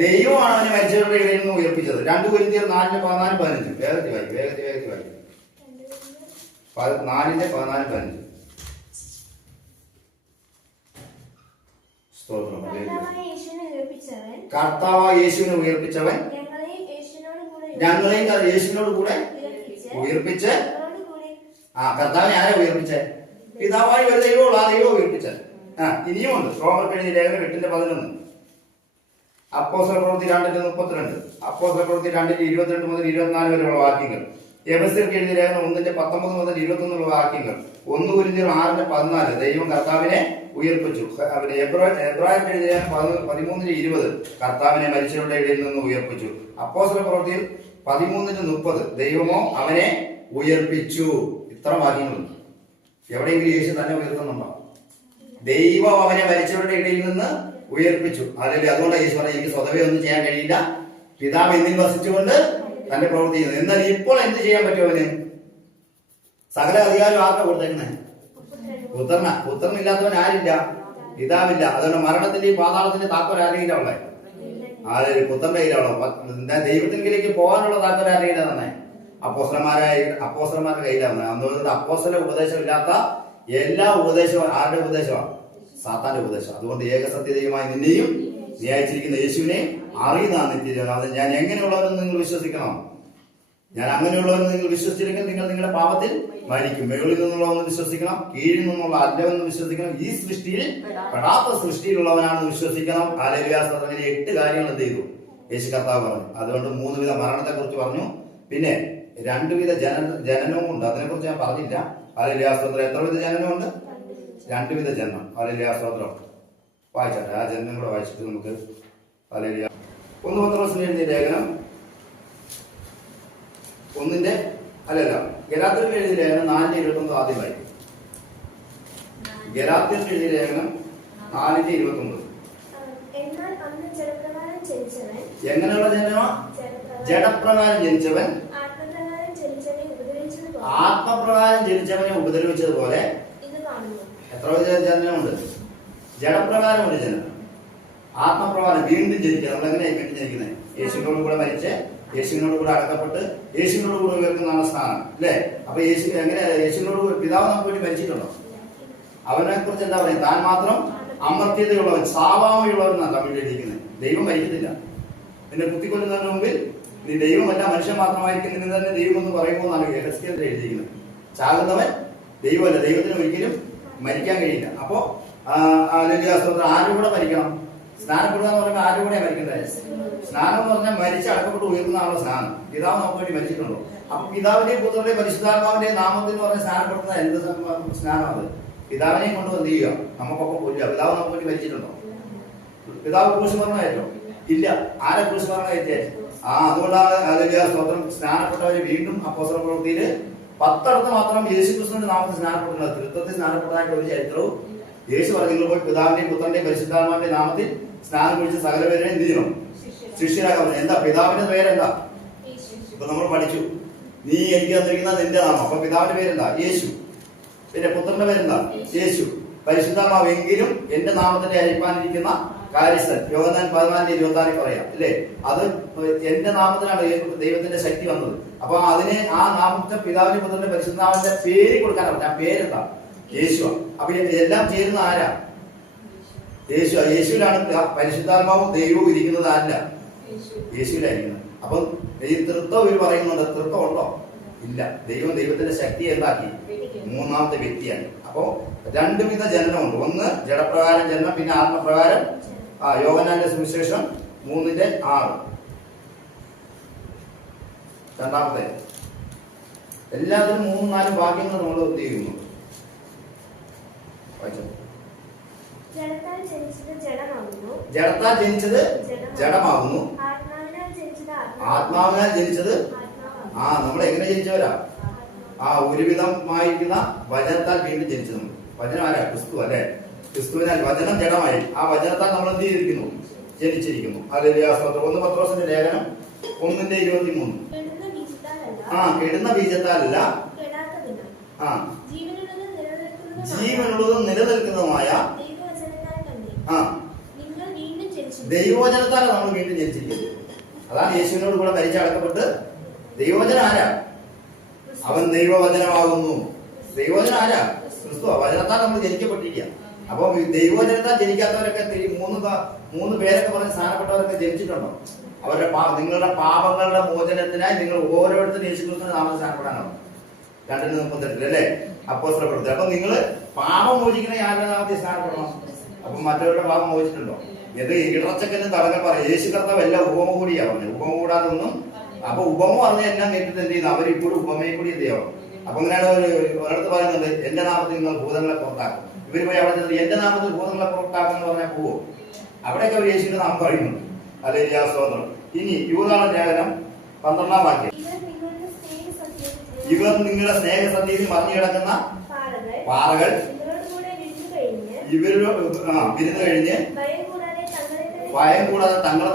ദൈവമാണ് അവനെ മരിച്ചവരുടെ ഇടയിൽ നിന്ന് ഉയർപ്പിച്ചത്. 2 കൊരിന്ത്യർ 4:14-15 വേഗത്തിൽ വായിക്കും. 4:14-15. സ്തോത്രം. കർത്താവായ യേശുവിനെ ഉയർപ്പിച്ചവൻ ഞങ്ങളെയും യേശുവിനോട് കൂടെ ഉയർപ്പിച്ച്. കർത്താവിനെ ആരാ ഉയർപ്പിച്ചേ? പിതാവായി ഒരു ദൈവമുള്ളൂ. ആ ദൈവം ഉയർപ്പിച്ച. ഇനിയുമുണ്ട്. റോമർക്കെഴുതിയ ലേഖനം 8:11, അപ്പോസ്തല പ്രവൃത്തി 2:32, അപ്പോസ്തല പ്രവൃത്തി 2:22 മുതൽ 24 വരെയുള്ള വാക്യങ്ങൾ. എഫെസ്യർക്ക് എഴുതിയ ലേഖനം 1:19 മുതൽ 21 വാക്യങ്ങൾ. 1 കൊരിന്ത്യർ 6:14 ദൈവം കർത്താവിനെ ഉയർപ്പിച്ചു. എബ്രായർക്ക് എഴുതിയ ലേഖനം 13:20 കർത്താവിനെ മരിച്ചവരുടെ ഇടയിൽ നിന്ന് ഉയർപ്പിച്ചു. അപ്പോസ്തല പ്രവൃത്തിയിൽ 13:30 ദൈവമോ അവനെ ഉയർപ്പിച്ചു. ഇത്ര വാക്യങ്ങളുണ്ട്. എവിടെയെങ്കിലും യേശു തന്നെ ഉയർത്തുന്നുണ്ടോ? ദൈവം അവനെ മരിച്ചവരുടെ ഇടയിൽ നിന്ന് ഉയർപ്പിച്ചു. അല്ലെങ്കിൽ അതുകൊണ്ട് യേശു പറഞ്ഞ എനിക്ക് സ്വതവേ ഒന്നും ചെയ്യാൻ കഴിയില്ല, പിതാവ് എന്നിൽ വസിച്ചുകൊണ്ട് തന്റെ പ്രവൃത്തി ചെയ്യുന്നു. എന്നാൽ ഇപ്പോൾ എന്ത് ചെയ്യാൻ പറ്റും? അവന് സകല അധികാരം ആർക്കാ കൊടുത്തേക്കുന്നത്? പുത്രനില്ലാത്തവൻ ആരില്ല? പിതാവില്ല. അതുകൊണ്ട് മരണത്തിന്റെയും പാതാളത്തിന്റെയും താക്കോൽ ആരെങ്കിലും ഉള്ളത്? പുത്രന്റെ കയ്യിലാണോ? ദൈവത്തിലേക്ക് പോകാനുള്ള താക്കോൽ ആരെങ്കിലും തന്നെ? അപ്പോസ്തലന്മാരുടെ കയ്യിലാണ്. അതുകൊണ്ട് അപ്പോസ്തല ഉപദേശം ഇല്ലാത്ത എല്ലാ ഉപദേശവും ആരുടെ ഉപദേശമാണ്? സാത്താന്റെ ഉപദേശം. അതുകൊണ്ട് ഏകസത്യതയുമായി നിന്നെയും നീ അയച്ചിരിക്കുന്ന യേശുവിനെ അറിയുന്ന നിത്യജീവൻ. അത് ഞാൻ എങ്ങനെയുള്ളവരെന്ന് നിങ്ങൾ വിശ്വസിക്കണം. ഞാൻ അങ്ങനെയുള്ളവരെന്ന് നിങ്ങൾ വിശ്വസിച്ചില്ലെങ്കിൽ നിങ്ങൾ നിങ്ങളുടെ പാപത്തിൽ മരിക്കും. മുകളിൽ നിന്നുള്ളവന്ന് വിശ്വസിക്കണം, കീഴിൽ നിന്നുള്ള അല്ലവെന്ന് വിശ്വസിക്കണം. ഈ സൃഷ്ടിയിൽ പെടാത്ത സൃഷ്ടിയിലുള്ളവനാണെന്ന് വിശ്വസിക്കണം. ഹല്ലേലൂയ. 8 കാര്യങ്ങൾ എന്ത് ചെയ്തു? യേശു കർത്താവ് പറഞ്ഞു. അതുകൊണ്ട് 3 വിധ മരണത്തെ കുറിച്ച് പറഞ്ഞു. പിന്നെ 2 വിധ ജനനവും ഉണ്ട്. അതിനെ കുറിച്ച് ഞാൻ പറഞ്ഞില്ല. ഹല്ലേലൂയ. എത്ര വിധ ജനനമുണ്ട്? 2 വിധ ജനനം. ഹല്ലേലൂയ. വായിച്ചാട്ടെ. ആ ജനനം കൂടെ വായിച്ചിട്ട് നമുക്ക് ഹല്ലേലൂയ. 1 പത്രോസിന് എഴുതിയ ലേഖനം 1 ഗലാത്യർക്ക് എഴുതിയ ലേഖനം 4:21 ആദ്യമായി. ഗലാത്യർക്ക് എഴുതിയ ലേഖനം 4:21. എങ്ങനെയുള്ള ജനനമാ? ജഡപ്രകാരം ജനിച്ചവൻ ആത്മപ്രകാരം ജനിച്ചവനെ ഉപദ്രവിച്ചതുപോലെ. എത്ര വിധ ജനനമുണ്ട്? ജഡപ്രകാരം ഒരു ജനനം, ആത്മപ്രകാരം വീണ്ടും ജനിക്കുക. നമ്മളെങ്ങനെയായി വീണ്ടും ജനിക്കുന്നത്? യേശുവിനോട് കൂടെ മരിച്ച്, യേശുവിനോട് കൂടെ അടക്കപ്പെട്ട്, യേശുവിനോട് കൂടെ ഉയർത്തുന്നതാണ് സ്ഥാനം, അല്ലേ? അപ്പൊ യേശുവിനോട് കൂടി പിതാവ് നമുക്ക് വേണ്ടി മരിച്ചിട്ടുണ്ടോ? അവനെ കുറിച്ച് എന്താ പറയുക? താൻ മാത്രം അമർത്യതയുള്ളവൻ, സ്വാഭാവമുള്ളവൻ എന്നാണ് തമിഴിൽ എഴുതിയിരിക്കുന്നത്. ദൈവം മരിക്കത്തില്ല. പിന്നെ കുത്തിക്കൊല്ലുന്നതിന് മുമ്പിൽ നീ ദൈവമല്ല മനുഷ്യൻ മാത്രമായിരിക്കും തന്നെ ദൈവം എന്ന് പറയുമ്പോൾ എന്നാണ് എഫെസ്യരിൽ എഴുതിയിരിക്കുന്നത്. ചാകുന്നവൻ ദൈവമല്ല. ദൈവത്തിന് ഒരിക്കലും മരിക്കാൻ കഴിയില്ല. അപ്പോ ആരുടെ കൂടെ മരിക്കണം? സ്നാനപ്പെടുക എന്ന് പറഞ്ഞാൽ ആരുടെ കൂടെ മരിക്കണ്ടേ? സ്നാനം എന്ന് പറഞ്ഞാൽ മരിച്ച് അടക്കപ്പെട്ട് ഉയർന്ന ആളുടെ സ്നാനം. പിതാവ് നമുക്ക് വേണ്ടി മരിച്ചിട്ടുണ്ടോ? അപ്പൊ പിതാവിന്റെയും പുത്രന്റെയും പരിശുദ്ധാത്മാവിന്റെയും നാമത്തിൽ എന്ന് പറഞ്ഞ് സ്നാനപ്പെടുത്തുന്ന എന്ത് സ്നാനം? അത് പിതാവിനെയും കൊണ്ട് എന്ത് ചെയ്യുക? നമുക്കൊപ്പം കൊല്ലുക. പിതാവ് നമുക്ക് വേണ്ടി മരിച്ചിട്ടുണ്ടോ? പിതാവ് ക്രൂശ് മരണമായിട്ടോ? ഇല്ല. ആരെ ക്രൂശ് മരണമായിട്ടേ? അതുകൊണ്ടാണ് ഹല്ലേലൂയ സ്തോത്രം. സ്നാനപ്പെട്ടവര് വീണ്ടും അപ്പോസ്തല പ്രവൃത്തിയിൽ 10 മാത്രം യേശുക്രിസ്തുവിന്റെ നാമത്തിൽ സ്നാനപ്പെടുന്നത്. തൃത്വത്തിൽ സ്നാനപ്പെട്ടതായിട്ട് ഒരു ചരിത്രവും യേശു പറഞ്ഞു. നിങ്ങൾ പോയി പിതാവിന്റെയും പുത്രന്റെയും പരിശുദ്ധാത്മാവിന്റെ നാമത്തിൽ സ്നാനം കുഴിച്ച് സകല പേരെയും എന്ത് ചെയ്യണം? ശിഷ്യരാകാൻ. എന്താ പിതാവിന്റെ പേരെന്താ? ഇപ്പൊ നമ്മൾ പഠിച്ചു. നീ എനിക്ക് തന്നിരിക്കുന്ന നിന്റെ നാമം. അപ്പൊ പിതാവിന്റെ പേരെന്താ? യേശു. പിന്നെ പുത്രന്റെ പേരെന്താ? യേശു. പരിശുദ്ധാത്മാവെങ്കിലും എന്റെ നാമത്തിന്റെ അരിപ്പാനിരിക്കുന്ന കാര്യസ്ഥൻ. യോഹന്നാൻ 14:26 പറയാം, അല്ലേ? അത് എന്റെ നാമത്തിനാണ് ദൈവത്തിന്റെ ശക്തി വന്നത്. അപ്പൊ അതിന് ആ നാമത്തെ പിതാവിന്റെ പുത്രന്റെ പരിശുദ്ധാത്മാവിന്റെ പേര് കൊടുക്കാൻ പറ്റും. ആ പേരെന്താ? യേശു. അപ്പൊ എല്ലാം ചേരുന്ന ആരാ? യേശു. യേശുവിലാണ് പരിശുദ്ധാത്മാവും ദൈവവും ഇരിക്കുന്നത്. ആരല്ല? യേശുവിലായിരിക്കുന്നത്. അപ്പം ഈ തൃത്വം ഇവർ പറയുന്നുണ്ട്. തൃത്വം ഉണ്ടോ? ഇല്ല. ദൈവത്തിന്റെ ശക്തി എന്താക്കി? 3ാമത്തെ വ്യക്തിയാണ്. അപ്പോ 2 വിധ ജനനമുണ്ട്. ഒന്ന് ജഡപ്രകാരം ജനനം, പിന്നെ ആത്മപ്രകാരം. യോഹന്നാന്റെ സുവിശേഷം 3:6. രണ്ടാമത്തെ എല്ലാത്തിനും 3-4 വാക്യങ്ങൾ നമ്മൾ എന്ത് ചെയ്യുന്നു? ജഡത്താൽ ജനിച്ചത് ജഡമാകുന്നു, ആത്മാവിനാൽ ജനിച്ചത്. നമ്മൾ എങ്ങനെ ജനിച്ചവരാ? ഒരുവിധമായിരിക്കുന്ന വചനത്താൽ വീണ്ടും ജനിച്ചത്. വചനം ആരാ? ക്രിസ്തു, അല്ലെ? ക്രിസ്തുവിനാൽ വചനം ജഡമായി. ആ വചനത്താൽ നമ്മൾ എന്ത് ചെയ്തിരിക്കുന്നു? ജനിച്ചിരിക്കുന്നു. ഹല്ലേലൂയ. 1 പത്രോസിന്റെ ലേഖനം 1:23. കെടുന്ന ബീജത്താലല്ല, ജീവനുള്ളതും നിലനിൽക്കുന്നതുമായ ദൈവവചനത്താലാണ് നമ്മൾ വീണ്ടും ജനിച്ചിരിക്കുന്നത്. അതാണ് യേശുവിനോട് കൂടെ മരിച്ചടക്കപ്പെട്ട്. ദൈവവചനം ആരാ? അവൻ ദൈവവചനമാകുന്നു. ദൈവവചനം ആരാ? ക്രിസ്തു. വചനത്താൽ നമ്മൾ ജനിക്കപ്പെട്ടിരിക്കുക. അപ്പൊ ദൈവവചനത്താൽ ജനിക്കാത്തവരൊക്കെ 3 പേരൊക്കെ പറഞ്ഞ് സ്ഥാനപ്പെട്ടവരൊക്കെ ജനിച്ചിട്ടുണ്ടോ? അവരുടെ നിങ്ങളുടെ പാപങ്ങളുടെ മോചനത്തിനായി നിങ്ങൾ ഓരോരുത്തരും യേശുക്രിസ്തുവിന്റെ നാമത്തിൽ സ്ഥാനപ്പെടാനാണ്. 2:38 അല്ലേ? അപ്പോസ്തല പ്രവൃത്തി. അപ്പൊ നിങ്ങൾ പാപം മോചിക്കുന്ന ആരുടെ നാമത്തിൽ സ്ഥാനപ്പെടണം? അപ്പൊ മറ്റവരുടെ പാപം മോചിച്ചിട്ടുണ്ടോ? ഇത് ഇടച്ചക്കനും തടങ്ങൾ പറയാം. യേശു കർത്താവ് എല്ലാം ഉപമ കൂടിയാ പറഞ്ഞത്. ഉപമ കൂടാതെ ഒന്നും അപ്പൊ ഉപമ പറഞ്ഞ എല്ലാം കേട്ടിട്ട് എന്ത് ചെയ്യുന്നു? അവരിപ്പോഴും ഉപമയെ കൂടി എന്ത് ചെയ്യണം? അപ്പൊ അങ്ങനെയാണ് ഒരിടത്ത് പറയുന്നത്, എന്റെ നാമത്തിൽ നിങ്ങൾ ഭൂതങ്ങളെ പുറത്താക്കും. ഇവര് പോയി അവിടെ ചെന്ന് എന്റെ നാമത്തിൽ ഭൂതങ്ങളെ പുറത്താക്കും എന്ന് പറഞ്ഞാൽ പോവോ? അവിടെയൊക്കെ അവർ യേശുവിന്റെ നാമം പറയുന്നുണ്ട്. ഹല്ലേലൂയ, സ്തോത്രം. ഇനി യൂദായുടെ ലേഖനം 12-ാം വാക്യം, ഇവർ നിങ്ങളുടെ സ്നേഹസന്ധിയിൽ മറിഞ്ഞു കിടക്കുന്ന പാറകൾ ഇവരോട് വിരുന്ന് കഴിഞ്ഞ് ഭയം കൂടാതെ തങ്ങളെ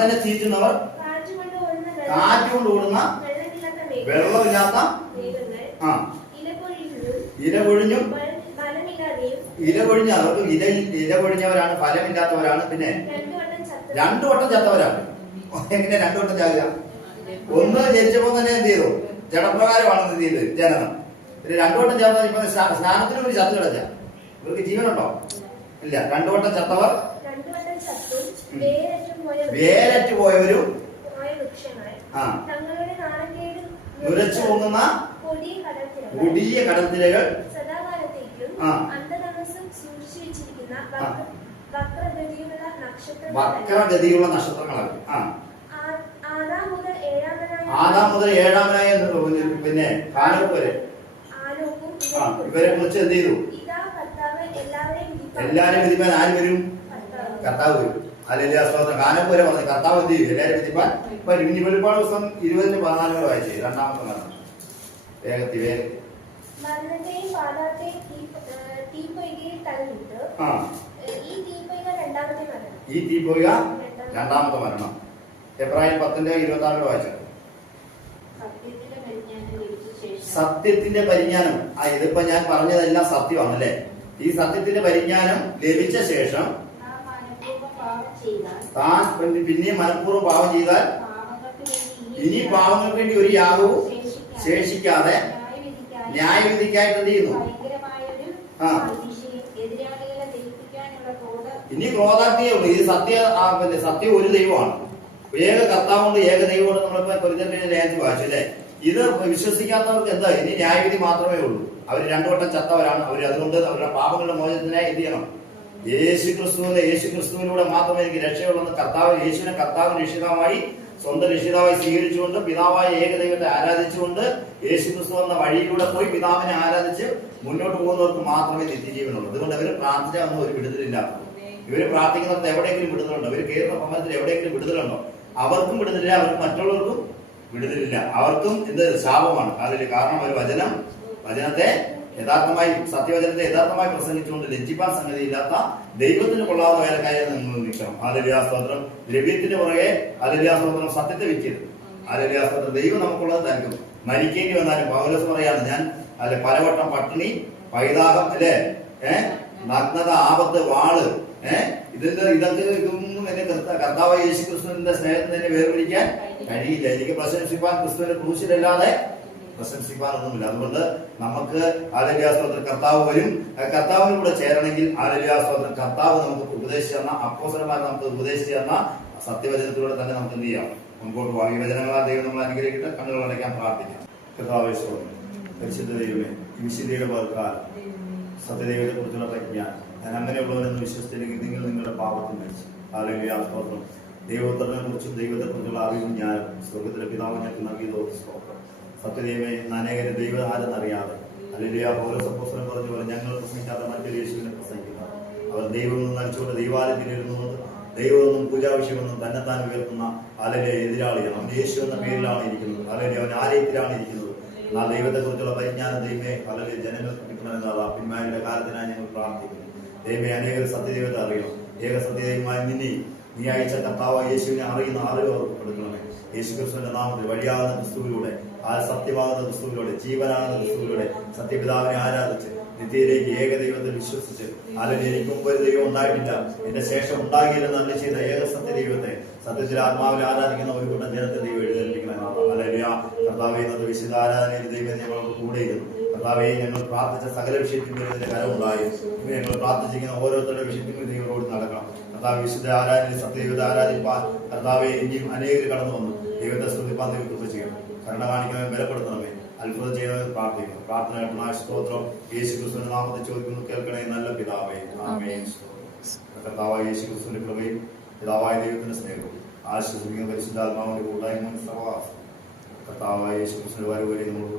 തന്നെ തീറ്റുന്നവർ, കാറ്റുകൊണ്ട് ഓടുന്ന വെള്ളമില്ലാത്ത ഇല പൊഴിഞ്ഞവരാണ്, ഫലമില്ലാത്തവരാണ്. പിന്നെ 2 വട്ടം ചത്തവരാണ്. എങ്ങനെ 2 വട്ടം ചാകുക? ഒന്ന് ജനിച്ചപ്പോ തന്നെ എന്ത് ചെയ്തു? ജഡപ്രകാരമാണ് എന്ത് ചെയ്ത് ജനനം. 2 വട്ടം ചാവുന്ന ഇപ്പൊ സ്നാനത്തിന് ഒരു ചത്തു കിടച്ച ഇവർക്ക് ജീവനുണ്ടോ? ഇല്ല. 2 വട്ടം ചത്തവർ, വേരറ്റു പോയവരും, നുരച്ചു പൊങ്ങുന്ന കൊടിയ കടൽത്തിരകൾ, വക്രഗതിയുള്ള നക്ഷത്രങ്ങളാണ്. ആദാം മുതൽ 7-ാമനായ പിന്നെ ഹാനോക്ക് വരെ ഇവരെ കുറിച്ച് എന്ത് ചെയ്തു? എല്ലാവരും വിധിപ്പാൻ ആര് വരും? കർത്താവ് വരും. ഹല്ലേലൂയ, സ്തോത്രം. ഹാനോക്ക് വരെ പറഞ്ഞു കർത്താവ് എന്ത് ചെയ്യും? എല്ലാവരും വിധിപ്പാൻ വരും. ഇനി വെളിപ്പാട് പുസ്തകം 20-14 വായിച്ചേ, 2-ാമത്തെ മരണം. വേഗത്തിൽ ഈ തീപ്പൊയ്ക 2-ാമത്തെ മരണം. എബ്രായർ 10-26 വായിച്ചത്. സത്യത്തിന്റെ പരിജ്ഞാനം. ഇതിപ്പോ ഞാൻ പറഞ്ഞതെല്ലാം സത്യമാണ് അല്ലേ? ഈ സത്യത്തിന്റെ പരിജ്ഞാനം ലഭിച്ച ശേഷം താൻ പിന്നെയും മനഃപൂർവ്വം പാപം ചെയ്താൽ ഇനി പാവങ്ങൾക്ക് വേണ്ടി ഒരു യാഗവും ശേഷിക്കാതെ ന്യായവിധിക്കായിട്ട് എന്ത് ചെയ്യുന്നു? ഇനി ക്രോധാഗ്നിയേ ഉള്ളൂ. ഇത് സത്യം ഒരു ദൈവമാണ്. ഏക കർത്താവുണ്ട്, ഏക ദൈവമുണ്ട്. നമ്മളിപ്പോ കൊരിന്ത്യരുടെ ലേഖനത്തിൽ വായിച്ചു അല്ലേ? ഇത് വിശ്വസിക്കാത്തവർക്ക് എന്താ? ഇനി ന്യായവിധി മാത്രമേ ഉള്ളൂ. അവർ 2 വട്ടം ചത്തവരാണ്. അവർ അതുകൊണ്ട് അവരുടെ പാപങ്ങളുടെ മോചനത്തിനായി എന്ത് ചെയ്യണം? യേശുക്രിസ്തുവിലൂടെ മാത്രമേ എനിക്ക് രക്ഷയുള്ളൂ. യേശുവിനെ കർത്താവ് രക്ഷിതാവായി, സ്വന്തം രക്ഷിതാവായി സ്വീകരിച്ചുകൊണ്ട് പിതാവായ ഏകദൈവത്തെ ആരാധിച്ചുകൊണ്ട് യേശുക്രിസ്തു എന്ന വഴിയിലൂടെ പോയി പിതാവിനെ ആരാധിച്ച് മുന്നോട്ട് പോകുന്നവർക്ക് മാത്രമേ നിത്യജീവനുള്ളൂ. അതുകൊണ്ട് അവർ പ്രാർത്ഥിച്ചാൽ ഒന്നും ഒരു വിടുതലില്ലാത്തത്. ഇവര് പ്രാർത്ഥിക്കുന്നിടത്ത് എവിടെയെങ്കിലും വിടുതലുണ്ടോ? ഇവർ കയറുന്ന ഭവനത്തിൽ എവിടെയെങ്കിലും വിടുതലുണ്ടോ? അവർക്കും വിടുതലില്ല, അവർക്ക് മറ്റുള്ളവർക്കും വിടുതലില്ല. അവർക്കും എന്ത് ശാപമാണ് അതിൽ. കാരണം ഒരു വചനത്തെ യഥാർത്ഥമായി, സത്യവചനത്തെ യഥാർത്ഥമായി പ്രസംഗിച്ചുകൊണ്ട് ലജ്ജിപ്പാൻ സംഗതിയില്ലാത്ത ദൈവത്തിന് കൊള്ളാവുന്ന വേലക്കാരെ നിങ്ങൾ നിൽക്കണം. ഹല്ലേലൂയ, സ്തോത്രം. ദ്രവ്യത്തിന് പുറകെ ഹല്ലേലൂയ, സ്തോത്രം, സത്യത്തെ വിൽക്കരുത്. ഹല്ലേലൂയ, സ്തോത്രം. ദൈവം നമുക്കുള്ളത് തനിക്കും. മരിക്കേണ്ടി വന്നാലും പൗലോസ് പറയാണ്, ഞാൻ പലവട്ടം പട്ടിണി, പൈതാഹം, അല്ലേ, നഗ്നത, ആപത്ത്, വാള്, ഇതൊന്നും എന്നെ കർത്താവ് യേശുക്രിസ്തുവിന്റെ സ്നേഹത്തിന് എന്നെ വേർപിടിക്കാൻ കഴിയില്ല. എനിക്ക് പ്രശംസിപ്പാൻ ക്രിസ്തുവിന്റെ ക്രൂശിലല്ലാതെ പ്രശംസിപ്പാനൊന്നുമില്ല. അതുകൊണ്ട് നമുക്ക് ഹല്ലേലൂയ, സ്തോത്രം, കർത്താവ് വരും. കർത്താവിന് കൂടെ ചേരണമെങ്കിൽ ഹല്ലേലൂയ, സ്തോത്രം, കർത്താവ് നമുക്ക് ഉപദേശിച്ചു തന്ന, അപ്പോസ്തലന്മാർ നമുക്ക് ഉപദേശിച്ചു തന്ന സത്യവചനത്തിലൂടെ തന്നെ നമുക്ക് എന്ത് ചെയ്യാം? മുൻപോട്ട് പോകാം. ഈ വചനങ്ങളാൽ ദൈവം നമ്മൾ അനുഗ്രഹിക്കട്ടെ. കണ്ണുകൾ അടയ്ക്കാൻ പ്രാർത്ഥിക്കാം. കർത്താവേ, സ്തോത്രം. പരിശുദ്ധ ദൈവമേ, ഈ വിശുദ്ധിയുടെ പകർക്കാലം സത്യദൈവത്തെ കുറിച്ചുള്ള പ്രജ്ഞാനം ഞാൻ അങ്ങനെയുള്ളവരെന്ന് വിശ്വസിച്ചില്ലെങ്കിൽ നിങ്ങൾ നിങ്ങളുടെ പാപത്തിൽ മരിച്ചു. ഹല്ലേലൂയ, സ്തോത്രം. ദൈവോത്തരനെ കുറിച്ചും ദൈവത്തെ കുറിച്ചുള്ള അറിവും ഞാൻ സ്വർഗത്തിലെ പിതാവ് ഞങ്ങൾക്ക് നൽകിയത് സ്തോത്രം. സത്യദൈവമേ, അനേകരെ ദൈവം ആരെന്നറിയാതെ ഹല്ലേലൂയ, പൗലോസ് അപ്പോസ്തലൻ പറഞ്ഞ പോലെ ഞങ്ങൾ പ്രസംഗിക്കാത്ത മറ്റൊരു യേശുവിനെ പ്രസംഗിക്കുന്നത്. അവർ ദൈവമെന്ന് നടിച്ചുകൊണ്ട് ദൈവാലയത്തിലിരുന്നുകൊണ്ട് ദൈവമെന്നും പൂജാവിഷയമെന്നും തന്നെത്താൻ ഉയർത്തുന്ന ഹല്ലേലൂയ എതിരാളിയാണ്. അവൻ യേശു എന്ന പേരിലാണ് ഇരിക്കുന്നത്. ഹല്ലേലൂയ, അവൻ ആലയത്തിലാണ് ഇരിക്കുന്നത്. എന്നാൽ ദൈവത്തെ കുറിച്ചുള്ള പരിജ്ഞാനം ദൈവമേ ഹല്ലേലൂയ ജനങ്ങൾക്ക് കിട്ടണമെന്നുള്ള പിന്മാരുടെ കാലത്തിനായി ഞങ്ങൾ പ്രാർത്ഥിക്കുന്നു. ദൈവമേ, അനേകർ സത്യദൈവത്തെ അറിയണം. ഏക സത്യദൈവമായി നിന്നെയും നീ അയച്ച കർത്താവ് യേശുവിനെ അറിയുന്ന ആളുകൾ അവർക്ക് കൊടുക്കണമേ. യേശുക്രിസ്തുവിന്റെ നാമത്തിൽ വഴിയാകുന്ന ക്രിസ്തുവിലൂടെ, ആ സത്യമാകുന്ന ക്രിസ്തുവിലൂടെ, ജീവനാകുന്ന ക്രിസ്തുവിലൂടെ സത്യപിതാവിനെ ആരാധിച്ച് നിത്യയിലേക്ക് ഏകദൈവത്തിൽ വിശ്വസിച്ച് അല്ലെങ്കിൽ എനിക്ക് മുമ്പ് ഒരു ദൈവം ഉണ്ടായിട്ടില്ല, എന്റെ ശേഷം ഉണ്ടാകില്ലെന്ന് അരുളി ചെയ്ത ഏക സത്യദൈവത്തെ സത്യത്തിൽ ആത്മാവിൽ ആരാധിക്കുന്ന ഒരു കൂട്ടം ജനത്തെ ദൈവം എഴുന്നേൽപ്പിക്കണമെന്നാണ്. ഹല്ലേലൂയ, കർത്താവേ, ഇന്നത്തെ വിശുദ്ധ ആരാധനയിൽ ദൈവം ഞങ്ങൾക്ക് കൂടെയിരുന്നു. കർത്താവേ, ഞങ്ങൾ പ്രാർത്ഥിച്ച സകല വിഷയത്തിനും ഇതിന്റെ കരമുണ്ടായി. ഞങ്ങൾ പ്രാർത്ഥിച്ചിരിക്കുന്ന ഓരോരുത്തരുടെ വിഷയത്തിനും ദൈവത്തോട് നടക്കണം. കർത്താവ്, വിശുദ്ധ ആരാധനയിൽ സത്യദൈവത്തെ ആരാധിപ്പാൻ കർത്താവെ ഇനിയും അനേകർ കടന്നു വന്നു ദൈവത്തെ സ്തുതിപ്പാൻ ദൈവം കൃപ ചെയ്യണം. കരുണ കാണിക്കണമേ, ബലപ്പെടുത്തണമേ, അത്ഭുതം ചെയ്യണമെന്ന് പ്രാർത്ഥിക്കുന്നു. പ്രാർത്ഥന സ്തോത്രം യേശു ക്രിസ്തുവിന്റെ നാമത്തിൽ ചോദിക്കുന്നു, കേൾക്കണേ നല്ല പിതാവേ. ആമേൻ. കർത്താവായ യേശു ക്രിസ്തുവിന്റെ കൃപയും പിതാവായ ദൈവത്തിന്റെ സ്നേഹവും ആശ്വസിപ്പിക്കുന്ന പരിശുദ്ധാത്മാവിന്റെ കൂട്ടായ്മ സഹവാസം കർത്താവായ യേശുക്രിസ്തുവിന്റെ വരവ് വരെ നമ്മളോട്